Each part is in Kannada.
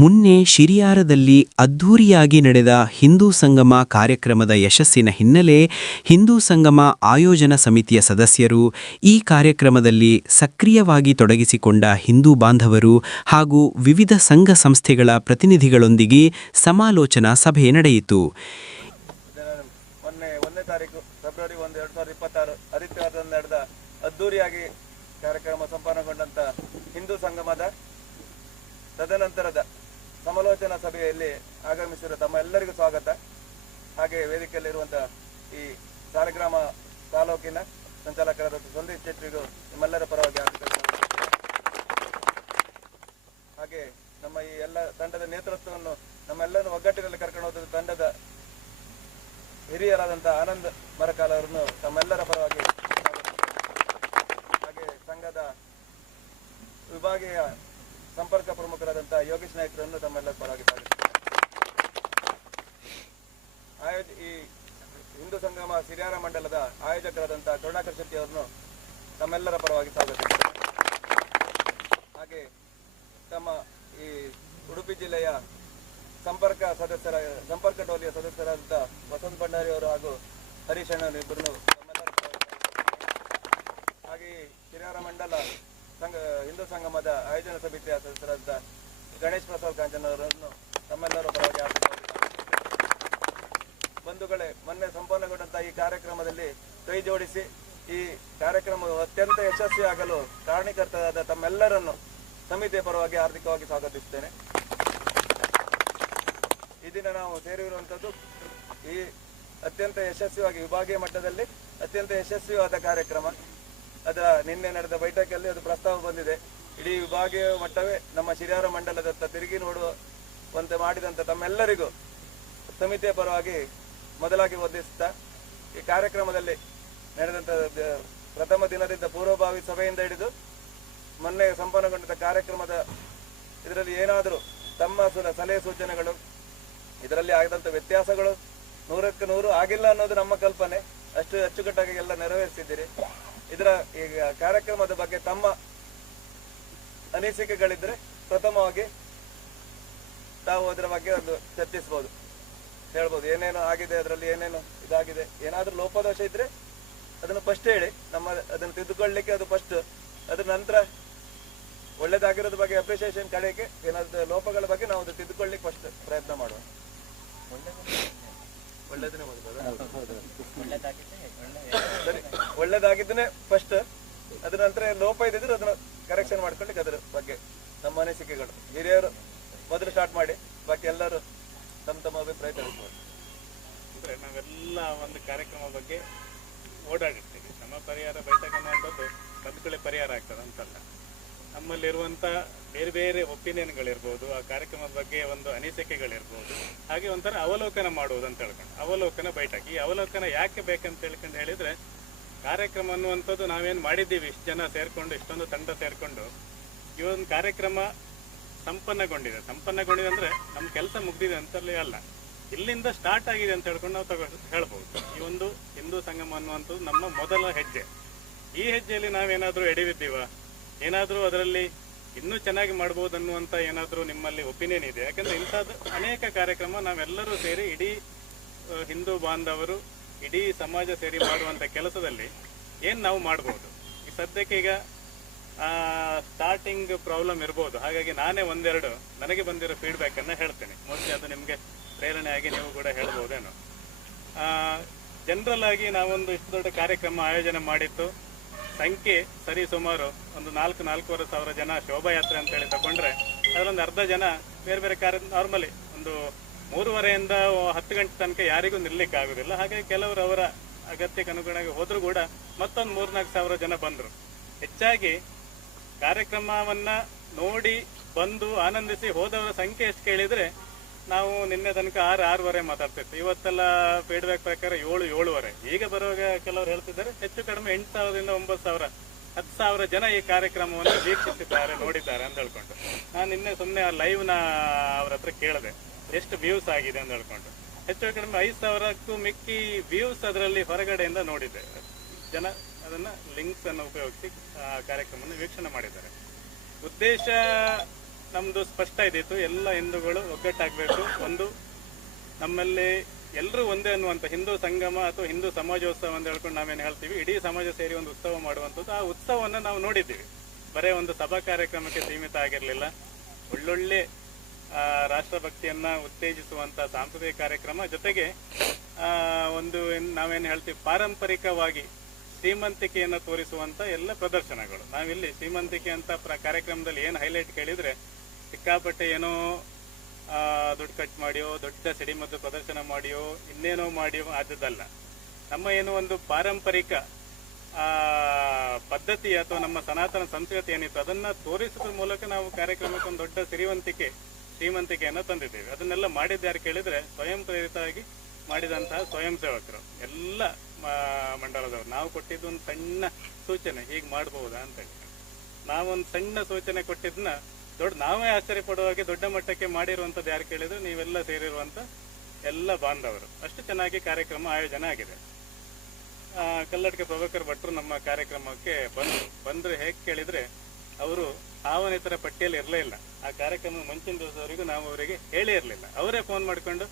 ಮೊನ್ನೆ ಶಿರಿಯಾರದಲ್ಲಿ ಅದ್ಧೂರಿಯಾಗಿ ನಡೆದ ಹಿಂದೂ ಸಂಗಮ ಕಾರ್ಯಕ್ರಮದ ಯಶಸ್ಸಿನ ಹಿನ್ನೆಲೆ ಹಿಂದೂ ಸಂಗಮ ಆಯೋಜನಾ ಸಮಿತಿಯ ಸದಸ್ಯರು, ಈ ಕಾರ್ಯಕ್ರಮದಲ್ಲಿ ಸಕ್ರಿಯವಾಗಿ ತೊಡಗಿಸಿಕೊಂಡ ಹಿಂದೂ ಬಾಂಧವರು ಹಾಗೂ ವಿವಿಧ ಸಂಘ ಸಂಸ್ಥೆಗಳ ಪ್ರತಿನಿಧಿಗಳೊಂದಿಗೆ ಸಮಾಲೋಚನಾ ಸಭೆ ನಡೆಯಿತು. ಮೊನ್ನೆ 1ನೇ ತಾರೀಕು ಫೆಬ್ರವರಿ 1, 2026 ಆದಿತ್ಯವಾರದಂದು ನಡೆದ ಅದ್ಧೂರಿಯಾಗಿ ಕಾರ್ಯಕ್ರಮ ಸಂಪನ್ನಗೊಂಡಂತ ಹಿಂದೂ ಸಂಗಮದ ತದನಂತರದ ಸಮಾಲೋಚನಾ ಸಭೆಯಲ್ಲಿ ಆಗಮಿಸಿರುವ ತಮ್ಮ ಎಲ್ಲರಿಗೂ ಸ್ವಾಗತ. ಹಾಗೆ ವೇದಿಕೆಯಲ್ಲಿರುವಂತಹ ಈ ಸಾಲಿಗ್ರಾಮ ತಾಲೂಕಿನ ಸಂಚಾಲಕರಾದ ಸಂದೀಪ್ ಚೇತ್ರಿಗೂ ನಿಮ್ಮೆಲ್ಲರ ಪರವಾಗಿ ಹಾಗೆ ನಮ್ಮ ಈ ಎಲ್ಲ ತಂಡದ ನೇತೃತ್ವವನ್ನು ನಮ್ಮೆಲ್ಲರನ್ನು ಒಗ್ಗಟ್ಟಿನಲ್ಲಿ ಕರ್ಕೊಂಡು ಹೋದ ತಂಡದ ಹಿರಿಯರಾದಂತಹ ಆನಂದ್ ಮರಕಾಲ್ ಅವರನ್ನು ತಮ್ಮೆಲ್ಲರ ಪರವಾಗಿ ಹಾಗೆ ಸಂಘದ ವಿಭಾಗೀಯ ಸಂಪರ್ಕ ಪ್ರಮುಖರಾದಂತಹ ಯೋಗೇಶ್ ನಾಯ್ಕರನ್ನು ತಮ್ಮೆಲ್ಲರ ಪರವಾಗಿ ಈ ಹಿಂದೂ ಸಂಗಮ ಸಿರಿಯಾರ ಮಂಡಲದ ಆಯೋಜಕರಾದಂತಹ ಕರುಣಾಕರ್ ಶೆಟ್ಟಿ ಅವರನ್ನು ತಮ್ಮೆಲ್ಲರ ಪರವಾಗಿ ಸ್ವಾಗತಿಸುತ್ತೇನೆ. ಹಾಗೆ ತಮ್ಮ ಈ ಉಡುಪಿ ಜಿಲ್ಲೆಯ ಸಂಪರ್ಕ ಟೋಲಿಯ ಸದಸ್ಯರಾದಂತಹ ವಸಂತ್ ಭಂಡಾರಿ ಅವರು ಹಾಗೂ ಹರೀಶ್ ಅಣ್ಣವರು ಇಬ್ಬರನ್ನು ತಮ್ಮೆಲ್ಲರ ಹಾಗೆ ಸಿರಿಯಾರ ಮಂಡಲ ಹಿಂದೂ ಸಂಗಮದ ಆಯೋಜನಾ ಸಮಿತಿಯ ಸದಸ್ಯರಾದ ಗಣೇಶ್ ಪ್ರಸಾದ್ ಕಾಂಚನ್ ಅವರನ್ನು ತಮ್ಮೆಲ್ಲರ ಪರವಾಗಿ ಬಂಧುಗಳೇ, ಮೊನ್ನೆ ಸಂಪನ್ನಗೊಂಡಂತಹ ಈ ಕಾರ್ಯಕ್ರಮದಲ್ಲಿ ಕೈ ಜೋಡಿಸಿ ಈ ಕಾರ್ಯಕ್ರಮವು ಅತ್ಯಂತ ಯಶಸ್ವಿಯಾಗಲು ಕಾರಣೀಕರ್ತರಾದ ತಮ್ಮೆಲ್ಲರನ್ನು ಸಮಿತಿಯ ಪರವಾಗಿ ಹಾರ್ದಿಕವಾಗಿ ಸ್ವಾಗತಿಸುತ್ತೇನೆ. ಈ ದಿನ ನಾವು ಸೇರಿರುವಂಥದ್ದು ಈ ಅತ್ಯಂತ ಯಶಸ್ವಿಯಾಗಿ ವಿಭಾಗೀಯ ಮಟ್ಟದಲ್ಲಿ ಅತ್ಯಂತ ಯಶಸ್ವಿಯಾದ ಕಾರ್ಯಕ್ರಮ. ಅದರ ನಿನ್ನೆ ನಡೆದ ಬೈಠಕಲ್ಲಿ ಅದು ಪ್ರಸ್ತಾವ ಬಂದಿದೆ. ಇಡೀ ವಿಭಾಗೀಯ ಮಟ್ಟವೇ ನಮ್ಮ ಶಿರಿಯಾರ ಮಂಡಲದತ್ತ ತಿರುಗಿ ನೋಡುವಂತೆ ಮಾಡಿದಂಥ ತಮ್ಮೆಲ್ಲರಿಗೂ ಸಮಿತಿಯ ಪರವಾಗಿ ಮೊದಲಾಗಿ ವಂದಿಸುತ್ತಾ, ಈ ಕಾರ್ಯಕ್ರಮದಲ್ಲಿ ನಡೆದಂಥ ಪ್ರಥಮ ದಿನದಿಂದ ಪೂರ್ವಭಾವಿ ಸಭೆಯಿಂದ ಹಿಡಿದು ಮೊನ್ನೆ ಸಂಪನ್ನಗೊಂಡ ಕಾರ್ಯಕ್ರಮದ ಇದರಲ್ಲಿ ಏನಾದರೂ ತಮ್ಮ ಸಲಹೆ ಸೂಚನೆಗಳು, ಇದರಲ್ಲಿ ಆಗದಂಥ ವ್ಯತ್ಯಾಸಗಳು 100ಕ್ಕೆ 100 ಆಗಿಲ್ಲ ಅನ್ನೋದು ನಮ್ಮ ಕಲ್ಪನೆ. ಅಷ್ಟು ಅಚ್ಚುಕಟ್ಟಾಗಿ ಎಲ್ಲ ನೆರವೇರಿಸಿದ್ದೀರಿ. ಇದರ ಈಗ ಕಾರ್ಯಕ್ರಮದ ಬಗ್ಗೆ ತಮ್ಮ ಅನಿಸಿಕೆಗಳಿದ್ರೆ ಪ್ರಥಮವಾಗಿ ತಾವು ಅದರ ಬಗ್ಗೆ ಒಂದು ಚರ್ಚಿಸಬಹುದು, ಹೇಳ್ಬೋದು. ಏನೇನು ಆಗಿದೆ, ಅದರಲ್ಲಿ ಏನೇನು ಇದಾಗಿದೆ, ಏನಾದ್ರೂ ಲೋಪದೋಷ ಇದ್ರೆ ಅದನ್ನು ಫಸ್ಟ್ ಹೇಳಿ, ಅದನ್ನು ತಿದ್ದುಕೊಳ್ಳಲಿಕ್ಕೆ ಅದು ಫಸ್ಟ್. ಅದ್ರ ನಂತರ ಒಳ್ಳೇದಾಗಿರೋದ್ರ ಬಗ್ಗೆ ಅಪ್ರಿಸಿಯೇಷನ್ ಕಡೆಗೆ ಏನಾದ್ರು ಲೋಪಗಳ ಬಗ್ಗೆ ನಾವು ಅದು ತಿದ್ದುಕೊಳ್ಳಿಕ್ಕೆ ಫಸ್ಟ್ ಪ್ರಯತ್ನ ಮಾಡುವ. ಒಳ್ಳೇದನ್ನೇ ಸರಿ, ಒಳ್ಳೇದಾಗಿದ್ದನೇ ಫಸ್ಟ್. ಅದ್ರ ನಂತರ ಲೋಪ ಇದ್ದಿದ್ರೆ ಅದನ್ನ ಕರೆಕ್ಷನ್ ಮಾಡ್ಕೊಳ್ಳಿಕ್ಕೆ ಅದ್ರ ಬಗ್ಗೆ ನಮ್ಮ ಅನಿಸಿಕೆಗಳು. ಹಿರಿಯರು ಮೊದಲು ಸ್ಟಾರ್ಟ್ ಮಾಡಿ, ಬಾಕಿ ಎಲ್ಲರೂ ತಮ್ಮ ಅಭಿಪ್ರಾಯ ತಿಳಿಸ್ಬೋದು. ಅಂದ್ರೆ ನಾವೆಲ್ಲ ಒಂದು ಕಾರ್ಯಕ್ರಮ ಬಗ್ಗೆ ಓಡಾಡಿರ್ತೀವಿ. ನಮ್ಮ ಪರಿಹಾರ ಬೈಠಕ ಅನ್ನೋದು ಬದುಕುಳೆ ಪರಿಹಾರ ಆಗ್ತದೆ ಅಂತಲ್ಲ. ನಮ್ಮಲ್ಲಿರುವಂಥ ಬೇರೆ ಬೇರೆ ಒಪಿನಿಯನ್ಗಳಿರ್ಬೋದು, ಆ ಕಾರ್ಯಕ್ರಮದ ಬಗ್ಗೆ ಒಂದು ಅನಿಸಿಕೆಗಳಿರ್ಬೋದು, ಹಾಗೆ ಒಂಥರ ಅವಲೋಕನ ಮಾಡುವುದು ಅಂತ ಹೇಳ್ಕೊಂಡು ಅವಲೋಕನ ಬೈಠಕ. ಈ ಅವಲೋಕನ ಯಾಕೆ ಬೇಕಂತ ಹೇಳ್ಕೊಂಡು ಹೇಳಿದ್ರೆ, ಕಾರ್ಯಕ್ರಮ ಅನ್ನುವಂಥದ್ದು ನಾವೇನು ಮಾಡಿದ್ದೀವಿ, ಇಷ್ಟು ಜನ ಸೇರಿಕೊಂಡು, ಇಷ್ಟೊಂದು ತಂಡ ಸೇರಿಕೊಂಡು ಈ ಒಂದು ಕಾರ್ಯಕ್ರಮ ಸಂಪನ್ನಗೊಂಡಿದೆ ಅಂದರೆ ನಮ್ಮ ಕೆಲಸ ಮುಗ್ದಿದೆ ಅಂತಲೇ ಅಲ್ಲ, ಇಲ್ಲಿಂದ ಸ್ಟಾರ್ಟ್ ಆಗಿದೆ ಅಂತ ಹೇಳ್ಕೊಂಡು ನಾವು ಹೇಳ್ಬೋದು. ಈ ಒಂದು ಹಿಂದೂ ಸಂಗಮ ಅನ್ನುವಂಥದ್ದು ನಮ್ಮ ಮೊದಲ ಹೆಜ್ಜೆ. ಈ ಹೆಜ್ಜೆಯಲ್ಲಿ ನಾವೇನಾದರೂ ಎಡವಿದ್ದೀವ, ಏನಾದರೂ ಅದರಲ್ಲಿ ಇನ್ನೂ ಚೆನ್ನಾಗಿ ಮಾಡ್ಬೋದು ಅನ್ನುವಂಥ ಏನಾದರೂ ನಿಮ್ಮಲ್ಲಿ ಒಪಿನಿಯನ್ ಇದೆ? ಯಾಕಂದರೆ ಇಂಥದ್ದು ಅನೇಕ ಕಾರ್ಯಕ್ರಮ ನಾವೆಲ್ಲರೂ ಸೇರಿ ಇಡೀ ಹಿಂದೂ ಬಾಂಧವರು, ಇಡೀ ಸಮಾಜ ಸೇರಿ ಮಾಡುವಂಥ ಕೆಲಸದಲ್ಲಿ ಏನು ನಾವು ಮಾಡ್ಬೋದು. ಈ ಸದ್ಯಕ್ಕೆ ಈಗ ಸ್ಟಾರ್ಟಿಂಗ್ ಪ್ರಾಬ್ಲಮ್ ಇರ್ಬೋದು, ಹಾಗಾಗಿ ನಾನೇ ಒಂದೆರಡು ನನಗೆ ಬಂದಿರೋ ಫೀಡ್ಬ್ಯಾಕನ್ನು ಹೇಳ್ತೇನೆ. ಮೋಸ್ಟ್ಲಿ ಅದು ನಿಮಗೆ ಪ್ರೇರಣೆ ಆಗಿ ನೀವು ಕೂಡ ಹೇಳ್ಬೋದೇನೋ. ಜನರಲ್ ಆಗಿ ನಾವೊಂದು ಇಷ್ಟು ದೊಡ್ಡ ಕಾರ್ಯಕ್ರಮ ಆಯೋಜನೆ ಮಾಡಿತ್ತು. ಸಂಖ್ಯೆ ಸರಿ ಸುಮಾರು ಒಂದು 4,500 ಸಾವಿರ ಜನ ಶೋಭಾಯಾತ್ರೆ ಅಂತೇಳಿ ತಗೊಂಡ್ರೆ ಅದರೊಂದು ಅರ್ಧ ಜನ ಬೇರೆ ಬೇರೆ ಕಾರ್ಯ, ನಾರ್ಮಲಿ ಒಂದು 3:30ಯಿಂದ 10 ಗಂಟೆ ತನಕ ಯಾರಿಗೂ ನಿಲ್ಲಕ್ಕೆ ಆಗೋದಿಲ್ಲ. ಹಾಗಾಗಿ ಕೆಲವರು ಅವರ ಅಗತ್ಯಕ್ಕೆ ಅನುಗುಣವಾಗಿ ಹೋದರೂ ಕೂಡ ಮತ್ತೊಂದು 3-4 ಸಾವಿರ ಜನ ಬಂದರು. ಹೆಚ್ಚಾಗಿ ಕಾರ್ಯಕ್ರಮವನ್ನು ನೋಡಿ ಬಂದು ಆನಂದಿಸಿ ಹೋದವರ ಸಂಖ್ಯೆ ಎಷ್ಟು ಕೇಳಿದರೆ, ನಾವು ನಿನ್ನೆ ತನಕ 6-6:30 ಮಾತಾಡ್ತಿರ್ತೀವಿ. ಇವತ್ತೆಲ್ಲ ಫೀಡ್ಬ್ಯಾಕ್ ಪ್ರಕಾರ 7-7:30. ಈಗ ಬರುವಾಗ ಕೆಲವರು ಹೇಳ್ತಿದ್ದಾರೆ ಹೆಚ್ಚು ಕಡಿಮೆ 8,000ದಿಂದ 9,000 10,000 ಜನ ಈ ಕಾರ್ಯಕ್ರಮವನ್ನು ವೀಕ್ಷಿಸಿದ್ದಾರೆ, ನೋಡಿದ್ದಾರೆ ಅಂತ ಹೇಳ್ಕೊಂಡು. ನಾನು ನಿನ್ನೆ ಸುಮ್ಮನೆ ಆ ಲೈವ್ನ ಅವ್ರ ಹತ್ರ ಕೇಳಿದೆ ಎಷ್ಟು ವ್ಯೂಸ್ ಆಗಿದೆ ಅಂತ ಹೇಳ್ಕೊಂಡು. ಹೆಚ್ಚು ಕಡಿಮೆ 5,000ಕ್ಕೂ ಮಿಕ್ಕಿ ವ್ಯೂಸ್ ಅದರಲ್ಲಿ ಹೊರಗಡೆಯಿಂದ ನೋಡಿದೆ. ಜನ ಅದನ್ನು ಲಿಂಕ್ಸ್ ಅನ್ನು ಉಪಯೋಗಿಸಿ ಕಾರ್ಯಕ್ರಮವನ್ನು ವೀಕ್ಷಣೆ ಮಾಡಿದ್ದಾರೆ. ಉದ್ದೇಶ ನಮ್ಮದು ಸ್ಪಷ್ಟ ಇದ್ದಿತ್ತು, ಎಲ್ಲ ಹಿಂದೂಗಳು ಒಗ್ಗಟ್ಟಾಗಬೇಕು, ಒಂದು ನಮ್ಮಲ್ಲಿ ಎಲ್ಲರೂ ಒಂದೇ ಅನ್ನುವಂಥ ಹಿಂದೂ ಸಂಗಮ ಅಥವಾ ಹಿಂದೂ ಸಮಾಜೋತ್ಸವ ಅಂತ ಹೇಳ್ಕೊಂಡು ನಾವೇನು ಹೇಳ್ತೀವಿ, ಇಡೀ ಸಮಾಜ ಸೇರಿ ಒಂದು ಉತ್ಸವ ಮಾಡುವಂಥದ್ದು. ಆ ಉತ್ಸವವನ್ನು ನಾವು ನೋಡಿದ್ದೀವಿ, ಬರೀ ಒಂದು ಸಭಾ ಕಾರ್ಯಕ್ರಮಕ್ಕೆ ಸೀಮಿತ ಆಗಿರಲಿಲ್ಲ. ಒಳ್ಳೊಳ್ಳೆ ರಾಷ್ಟ್ರಭಕ್ತಿಯನ್ನ ಉತ್ತೇಜಿಸುವಂಥ ಸಾಂಸ್ಕೃತಿಕ ಕಾರ್ಯಕ್ರಮ, ಜೊತೆಗೆ ಒಂದು ನಾವೇನು ಹೇಳ್ತೀವಿ ಪಾರಂಪರಿಕವಾಗಿ ಶ್ರೀಮಂತಿಕೆಯನ್ನು ತೋರಿಸುವಂಥ ಎಲ್ಲ ಪ್ರದರ್ಶನಗಳು. ನಾವಿಲ್ಲಿ ಶ್ರೀಮಂತಿಕೆ ಅಂತ ಕಾರ್ಯಕ್ರಮದಲ್ಲಿ ಏನು ಹೈಲೈಟ್ ಕೇಳಿದರೆ ಸಿಕ್ಕಾಪಟ್ಟೆ ಏನೋ ದುಡ್ಡು ಕಟ್ ಮಾಡಿಯೋ ದೊಡ್ಡ ಸಿಡಿಮದ್ದು ಪ್ರದರ್ಶನ ಮಾಡಿಯೋ ಇನ್ನೇನೋ ಮಾಡಿಯೋ ಆದದ್ದಲ್ಲ. ನಮ್ಮ ಏನು ಒಂದು ಪಾರಂಪರಿಕ ಪದ್ಧತಿ ಅಥವಾ ನಮ್ಮ ಸನಾತನ ಸಂಸ್ಕೃತಿ ಏನಿತ್ತು ಅದನ್ನು ತೋರಿಸೋದ್ರ ಮೂಲಕ ನಾವು ಕಾರ್ಯಕ್ರಮಕ್ಕೆ ಒಂದು ದೊಡ್ಡ ಶ್ರೀಮಂತಿಕೆಯನ್ನು ತಂದಿದ್ದೇವೆ. ಅದನ್ನೆಲ್ಲ ಮಾಡಿದ್ಯಾರು ಕೇಳಿದರೆ ಸ್ವಯಂ ಪ್ರೇರಿತವಾಗಿ ಮಾಡಿದಂತಹ ಸ್ವಯಂ ಸೇವಕರು, ಎಲ್ಲ ಮಂಡಲದವರು. ನಾವು ಕೊಟ್ಟಿದ್ದು ಒಂದು ಸಣ್ಣ ಸೂಚನೆ, ಹೀಗೆ ಮಾಡಬಹುದಾ ಅಂತೇಳಿ. ನಾವೊಂದು ಸಣ್ಣ ಸೂಚನೆ ಕೊಟ್ಟಿದ್ದನ್ನ ನಾವೇ ಆಶ್ಚರ್ಯ ಪಡುವಾಗೆ ದೊಡ್ಡ ಮಟ್ಟಕ್ಕೆ ಮಾಡಿರುವಂಥದ್ದು ಯಾರು ಕೇಳಿದ್ರೆ ನೀವೆಲ್ಲ ಸೇರಿರುವಂಥ ಎಲ್ಲ ಬಾಂಧವರು. ಅಷ್ಟು ಚೆನ್ನಾಗಿ ಕಾರ್ಯಕ್ರಮ ಆಯೋಜನೆ ಆಗಿದೆ. ಕಲ್ಲಡ್ಕ ಪ್ರಭಾಕರ್ ಭಟ್ರು ನಮ್ಮ ಕಾರ್ಯಕ್ರಮಕ್ಕೆ ಬಂದರು. ಹೇಗೆ ಕೇಳಿದರೆ ಅವರು ಆಹ್ವಾನಿತರ ಪಟ್ಟಿಯಲ್ಲಿ ಇರಲೇ ಇಲ್ಲ. ಆ ಕಾರ್ಯಕ್ರಮ ಮುಂಚಿನ ದಿವಸವರೆಗೂ ನಾವು ಅವರಿಗೆ ಹೇಳೇ ಇರಲಿಲ್ಲ. ಅವರೇ ಫೋನ್ ಮಾಡಿಕೊಂಡು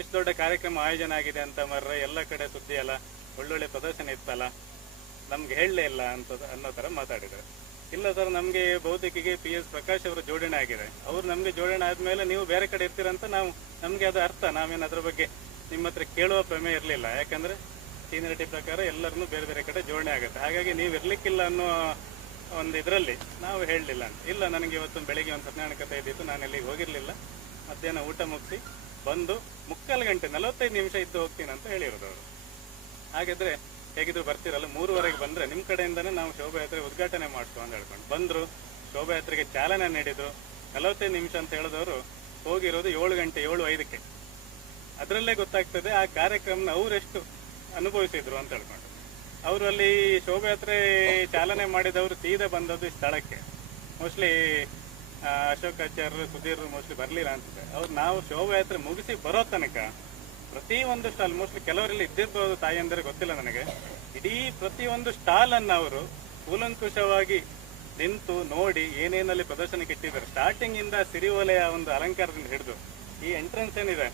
ಇಷ್ಟು ದೊಡ್ಡ ಕಾರ್ಯಕ್ರಮ ಆಯೋಜನೆ ಆಗಿದೆ ಅಂತ ಮರ್ರೆ, ಎಲ್ಲ ಕಡೆ ಸುದ್ದಿ ಅಲ್ಲ, ಒಳ್ಳೊಳ್ಳೆ ಪ್ರದರ್ಶನ ಇತ್ತಲ್ಲ, ನಮ್ಗೆ ಹೇಳಲೇ ಇಲ್ಲ ಅನ್ನೋ ಥರ ಮಾತಾಡಿದರು. ಇಲ್ಲ ಸರ್, ನಮಗೆ ಭೌತಿಕಿಗೆ PS ಪ್ರಕಾಶ್ ಅವರು ಜೋಡಣೆ ಆಗಿದೆ, ಅವ್ರು ನಮಗೆ ಜೋಡಣೆ ಆದಮೇಲೆ ನೀವು ಬೇರೆ ಕಡೆ ಇರ್ತೀರಂತ ನಮಗೆ ಅದು ಅರ್ಥ. ನಾವೇನು ಅದ್ರ ಬಗ್ಗೆ ನಿಮ್ಮ ಹತ್ರ ಕೇಳುವ ಪ್ರಮೇಯ ಇರಲಿಲ್ಲ. ಯಾಕಂದರೆ ಸೀನಿಯರಿಟಿ ಪ್ರಕಾರ ಎಲ್ಲರನ್ನೂ ಬೇರೆ ಬೇರೆ ಕಡೆ ಜೋಡಣೆ ಆಗುತ್ತೆ. ಹಾಗಾಗಿ ನೀವು ಇರಲಿಕ್ಕಿಲ್ಲ ಅನ್ನೋ ಒಂದು ಇದರಲ್ಲಿ ನಾವು ಹೇಳಲಿಲ್ಲ ಅಂತ. ಇಲ್ಲ, ನನಗೆ ಇವತ್ತು ಬೆಳಿಗ್ಗೆ ಒಂದು ಸತ್ಯನಾರಾಯಣ ಕಥೆ ಇದ್ದಿತ್ತು, ನಾನು ಅಲ್ಲಿಗೆ ಹೋಗಿರಲಿಲ್ಲ. ಮಧ್ಯಾಹ್ನ ಊಟ ಮುಗಿಸಿ ಬಂದು 3/4 ಗಂಟೆ 45 ನಿಮಿಷ ಇದ್ದು ಹೋಗ್ತೀನಿ ಅಂತ ಹೇಳಿರೋದು ಅವರು. ಹಾಗಿದ್ರೆ ಹೇಗಿದ್ರು ಬರ್ತೀರಲ್ಲ, 3:15 ಬಂದರೆ ನಿಮ್ಮ ಕಡೆಯಿಂದನೇ ನಾವು ಶೋಭಾಯಾತ್ರೆ ಉದ್ಘಾಟನೆ ಮಾಡಿಸುವ ಅಂತ ಹೇಳ್ಕೊಂಡು ಬಂದರು. ಶೋಭಾಯಾತ್ರೆಗೆ ಚಾಲನೆ ನೀಡಿದರು. 45 ನಿಮಿಷ ಅಂತ ಹೇಳಿದವರು ಹೋಗಿರೋದು 7:05. ಅದರಲ್ಲೇ ಗೊತ್ತಾಗ್ತದೆ ಆ ಕಾರ್ಯಕ್ರಮನ ಅವರೆಷ್ಟು ಅನುಭವಿಸಿದ್ರು ಅಂತ ಹೇಳ್ಕೊಂಡು. ಅವರು ಅಲ್ಲಿ ಶೋಭಾಯಾತ್ರೆ ಚಾಲನೆ ಮಾಡಿದವರು ಸೀದಾ ಬಂದದ್ದು ಈ ಸ್ಥಳಕ್ಕೆ. ಮೋಸ್ಟ್ಲಿ ಅಶೋಕಾಚಾರ್ಯರು ಸುಧೀರ್ ಮೋಸ್ಟ್ಲಿ ಬರಲಿಲ್ಲ ಅನ್ಸುತ್ತೆ. ನಾವು ಶೋಭಾಯಾತ್ರೆ ಮುಗಿಸಿ ಬರೋ ತನಕ ಪ್ರತಿಯೊಂದು ಸ್ಟಾಲ್, ಮೋಸ್ಟ್ಲಿ ಕೆಲವರಲ್ಲಿ ಇದ್ದಿರ್ಬೋದು, ತಾಯಿ ಅಂದರೆ ಗೊತ್ತಿಲ್ಲ ನನಗೆ, ಇಡೀ ಪ್ರತಿಯೊಂದು ಸ್ಟಾಲನ್ನು ಅವರು ಕೂಲಂಕುಷವಾಗಿ ನಿಂತು ನೋಡಿ ಏನೇನಲ್ಲಿ ಪ್ರದರ್ಶನಕ್ಕೆ ಇಟ್ಟಿದ್ದಾರೆ. ಸ್ಟಾರ್ಟಿಂಗಿಂದ ಸಿರಿವಲಯ ಒಂದು ಅಲಂಕಾರದಿಂದ ಹಿಡಿದು ಈ ಎಂಟ್ರೆನ್ಸ್ ಏನಿದೆ,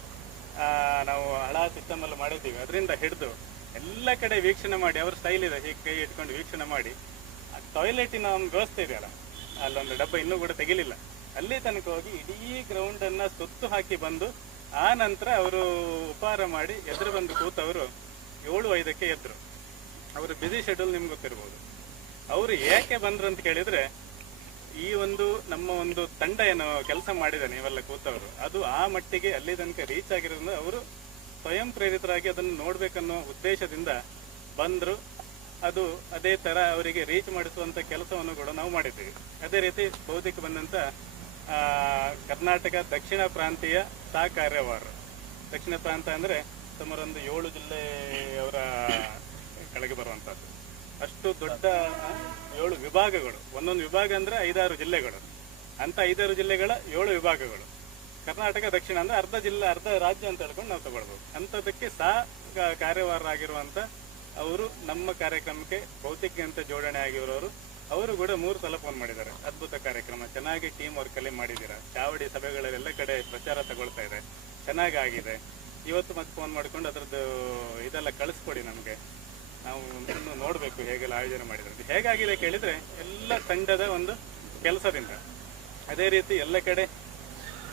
ನಾವು ಹಳ ಸಿಸ್ಟಮಲ್ಲಿ ಮಾಡಿದ್ದೀವಿ, ಅದರಿಂದ ಹಿಡಿದು ಎಲ್ಲ ಕಡೆ ವೀಕ್ಷಣೆ ಮಾಡಿ, ಅವ್ರ ಸ್ಟೈಲ್ ಇದೆ, ಹೀಗೆ ಕೈ ಇಟ್ಕೊಂಡು ವೀಕ್ಷಣೆ ಮಾಡಿ. ಆ ಟಾಯ್ಲೆಟಿನ ಒಂದು ವ್ಯವಸ್ಥೆ ಇದೆಯಲ್ಲ, ಅಲ್ಲೊಂದು ಡಬ್ಬ ಇನ್ನೂ ಕೂಡ ತೆಗಿಲಿಲ್ಲ, ಅಲ್ಲಿ ತನಕ ಹೋಗಿ ಇಡೀ ಗ್ರೌಂಡನ್ನು ಸುತ್ತು ಹಾಕಿ ಬಂದು ಆ ನಂತರ ಅವರು ಉಪಹಾರ ಮಾಡಿ ಎದುರು ಬಂದು ಕೂತವರು 7:05 ಎದ್ರು. ಅವರು ಬ್ಯುಸಿ ಶೆಡ್ಯೂಲ್ ನಿಮ್ಗೆ ಗೊತ್ತಿರ್ಬೋದು. ಅವರು ಏಕೆ ಬಂದ್ರು ಅಂತ ಕೇಳಿದರೆ, ಈ ಒಂದು ನಮ್ಮ ಒಂದು ತಂಡ ಏನು ಕೆಲಸ ಮಾಡಿದೆ ನೀವೆಲ್ಲ ಕೂತವರು, ಅದು ಆ ಮಟ್ಟಿಗೆ ಅಲ್ಲಿ ತನಕ ರೀಚ್ ಆಗಿರೋದ್ರಿಂದ ಅವರು ಸ್ವಯಂ ಪ್ರೇರಿತರಾಗಿ ಅದನ್ನು ನೋಡ್ಬೇಕನ್ನೋ ಉದ್ದೇಶದಿಂದ ಬಂದರು. ಅದು ಅದೇ ಥರ ಅವರಿಗೆ ರೀಚ್ ಮಾಡಿಸುವಂಥ ಕೆಲಸವನ್ನು ಕೂಡ ನಾವು ಮಾಡಿದ್ದೀವಿ. ಅದೇ ರೀತಿ ಬೌದ್ಧಿಕ ಬಂದಂಥ ಕರ್ನಾಟಕ ದಕ್ಷಿಣ ಪ್ರಾಂತೀಯ ಸಹಕಾರ್ಯವಾರ. ದಕ್ಷಿಣ ಪ್ರಾಂತ ಅಂದರೆ ಸುಮಾರು ಒಂದು 7 ಜಿಲ್ಲೆ ಅವರ ಕೆಳಗೆ ಬರುವಂಥದ್ದು. ಅಷ್ಟು ದೊಡ್ಡ 7 ವಿಭಾಗಗಳು. ಒಂದೊಂದು ವಿಭಾಗ ಅಂದರೆ 5-6 ಜಿಲ್ಲೆಗಳು. ಅಂಥ 5-6 ಜಿಲ್ಲೆಗಳ 7 ವಿಭಾಗಗಳು. ಕರ್ನಾಟಕ ದಕ್ಷಿಣ ಅಂದರೆ ಅರ್ಧ ಜಿಲ್ಲೆ, ಅರ್ಧ ರಾಜ್ಯ ಅಂತ ಹೇಳ್ಕೊಂಡು ನಾವು ತಗೊಳ್ಬೋದು. ಅಂಥದ್ದಕ್ಕೆ ಕಾರ್ಯವಾರರಾಗಿರುವಂಥ ಅವರು ನಮ್ಮ ಕಾರ್ಯಕ್ರಮಕ್ಕೆ ಭೌತಿಕ ಅಂತ ಜೋಡಣೆ ಆಗಿರೋರು. ಅವರು ಕೂಡ 3 ಸಲ ಫೋನ್ ಮಾಡಿದ್ದಾರೆ. ಅದ್ಭುತ ಕಾರ್ಯಕ್ರಮ, ಚೆನ್ನಾಗಿ ಟೀಮ್ ವರ್ಕಲ್ಲಿ ಮಾಡಿದ್ದೀರಾ, ಚಾವಡಿ ಸಭೆಗಳಲ್ಲೆಲ್ಲ ಕಡೆ ಪ್ರಚಾರ ತಗೊಳ್ತಾ ಇದೆ, ಚೆನ್ನಾಗಾಗಿದೆ. ಇವತ್ತು ಮತ್ತೆ ಫೋನ್ ಮಾಡಿಕೊಂಡು ಅದರದ್ದು ಇದೆಲ್ಲ ಕಳಿಸ್ಕೊಡಿ ನಮಗೆ, ನಾವು ಇನ್ನು ನೋಡಬೇಕು ಹೇಗೆಲ್ಲ ಆಯೋಜನೆ ಮಾಡಿದ್ದಾರೆ. ಹೇಗಾಗಿದೆ ಕೇಳಿದರೆ ಎಲ್ಲ ತಂಡದ ಒಂದು ಕೆಲಸದಿಂದ. ಅದೇ ರೀತಿ ಎಲ್ಲ ಕಡೆ